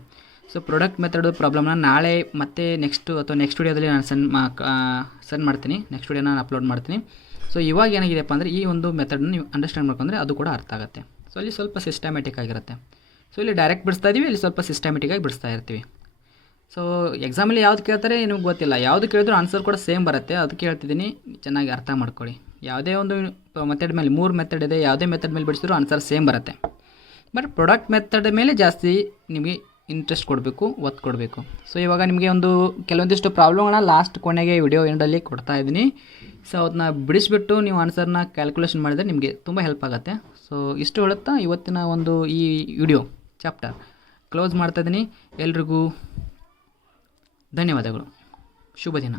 ಸೊ ಪ್ರಾಡಕ್ಟ್ ಮೆಥಡ್ ಪ್ರಾಬ್ಲಮ್ನ ನಾಳೆ ಮತ್ತು ನೆಕ್ಸ್ಟ್ ವಿಡಿಯೋದಲ್ಲಿ ನಾನು ಸೆಂಡ್ ಮಾಡ್ತೀನಿ. ನೆಕ್ಸ್ಟ್ ವಿಡಿಯೋ ನಾನು ಅಪ್ಲೋಡ್ ಮಾಡ್ತೀನಿ. ಸೊ ಇವಾಗ ಏನಾಗಿದೆಯಪ್ಪ ಅಂದರೆ ಈ ಒಂದು ಮೆಥಡ್ನ ನೀವು ಅಂಡರ್ಸ್ಟ್ಯಾಂಡ್ ಮಾಡ್ಕೊಂಡ್ರೆ ಅದು ಕೂಡ ಅರ್ಥ ಆಗುತ್ತೆ. ಸೊ ಇಲ್ಲಿ ಸ್ವಲ್ಪ ಸಿಸ್ಟಮ್ಯಾಟಿಕ್ ಆಗಿರುತ್ತೆ. ಸೊ ಇಲ್ಲಿ ಡೈರೆಕ್ಟ್ ಬಿಡಿಸ್ತಾ ಇದ್ದೀವಿ, ಇಲ್ಲಿ ಸ್ವಲ್ಪ ಸಿಸ್ಟಮ್ಯಾಟಿಕ್ಕಾಗಿ ಬಿಡಿಸ್ತಾ ಇರ್ತೀವಿ. ಸೊ ಎಕ್ಸಾಮಲ್ಲಿ ಯಾವ್ದು ಕೇಳ್ತಾರೆ ನಿಮಗೆ ಗೊತ್ತಿಲ್ಲ, ಯಾವುದು ಕೇಳಿದ್ರು ಆನ್ಸರ್ ಕೂಡ ಸೇಮ್ ಬರುತ್ತೆ. ಅದಕ್ಕೆ ಹೇಳ್ತಿದ್ದೀನಿ, ಚೆನ್ನಾಗಿ ಅರ್ಥ ಮಾಡ್ಕೊಳ್ಳಿ. ಯಾವುದೇ ಒಂದು ಮೆಥಡ್ ಮೇಲೆ 3 ಮೆಥಡ್ ಇದೆ, ಯಾವುದೇ ಮೆಥಡ್ ಮೇಲೆ ಬಿಡಿಸಿದ್ರು ಆನ್ಸರ್ ಸೇಮ್ ಬರುತ್ತೆ. ಬಟ್ ಪ್ರಾಡಕ್ಟ್ ಮೆಥಡ್ ಮೇಲೆ ಜಾಸ್ತಿ ನಿಮಗೆ ಇಂಟ್ರೆಸ್ಟ್ ಕೊಡಬೇಕು, ಒತ್ತು ಕೊಡಬೇಕು. ಸೊ ಇವಾಗ ನಿಮಗೆ ಕೆಲವೊಂದಿಷ್ಟು ಪ್ರಾಬ್ಲಮ್ಗಳನ್ನ ಲಾಸ್ಟ್ ಕೊನೆಗೆ ವಿಡಿಯೋ ಎಂಡಲ್ಲಿ ಕೊಡ್ತಾ ಇದ್ದೀನಿ. ಸೊ ಅದನ್ನ ಬಿಡಿಸ್ಬಿಟ್ಟು ನೀವು ಆನ್ಸರ್ನ ಕ್ಯಾಲ್ಕುಲೇಷನ್ ಮಾಡಿದರೆ ನಿಮಗೆ ತುಂಬ ಹೆಲ್ಪ್ ಆಗುತ್ತೆ. ಸೊ ಇಷ್ಟು ಹೇಳುತ್ತಾ ಇವತ್ತಿನ ಈ ವಿಡಿಯೋ ಚಾಪ್ಟರ್ ಕ್ಲೋಸ್ ಮಾಡ್ತಾ ಇದ್ದೀನಿ. ಎಲ್ರಿಗೂ ಧನ್ಯವಾದಗಳು. ಶುಭ ದಿನ.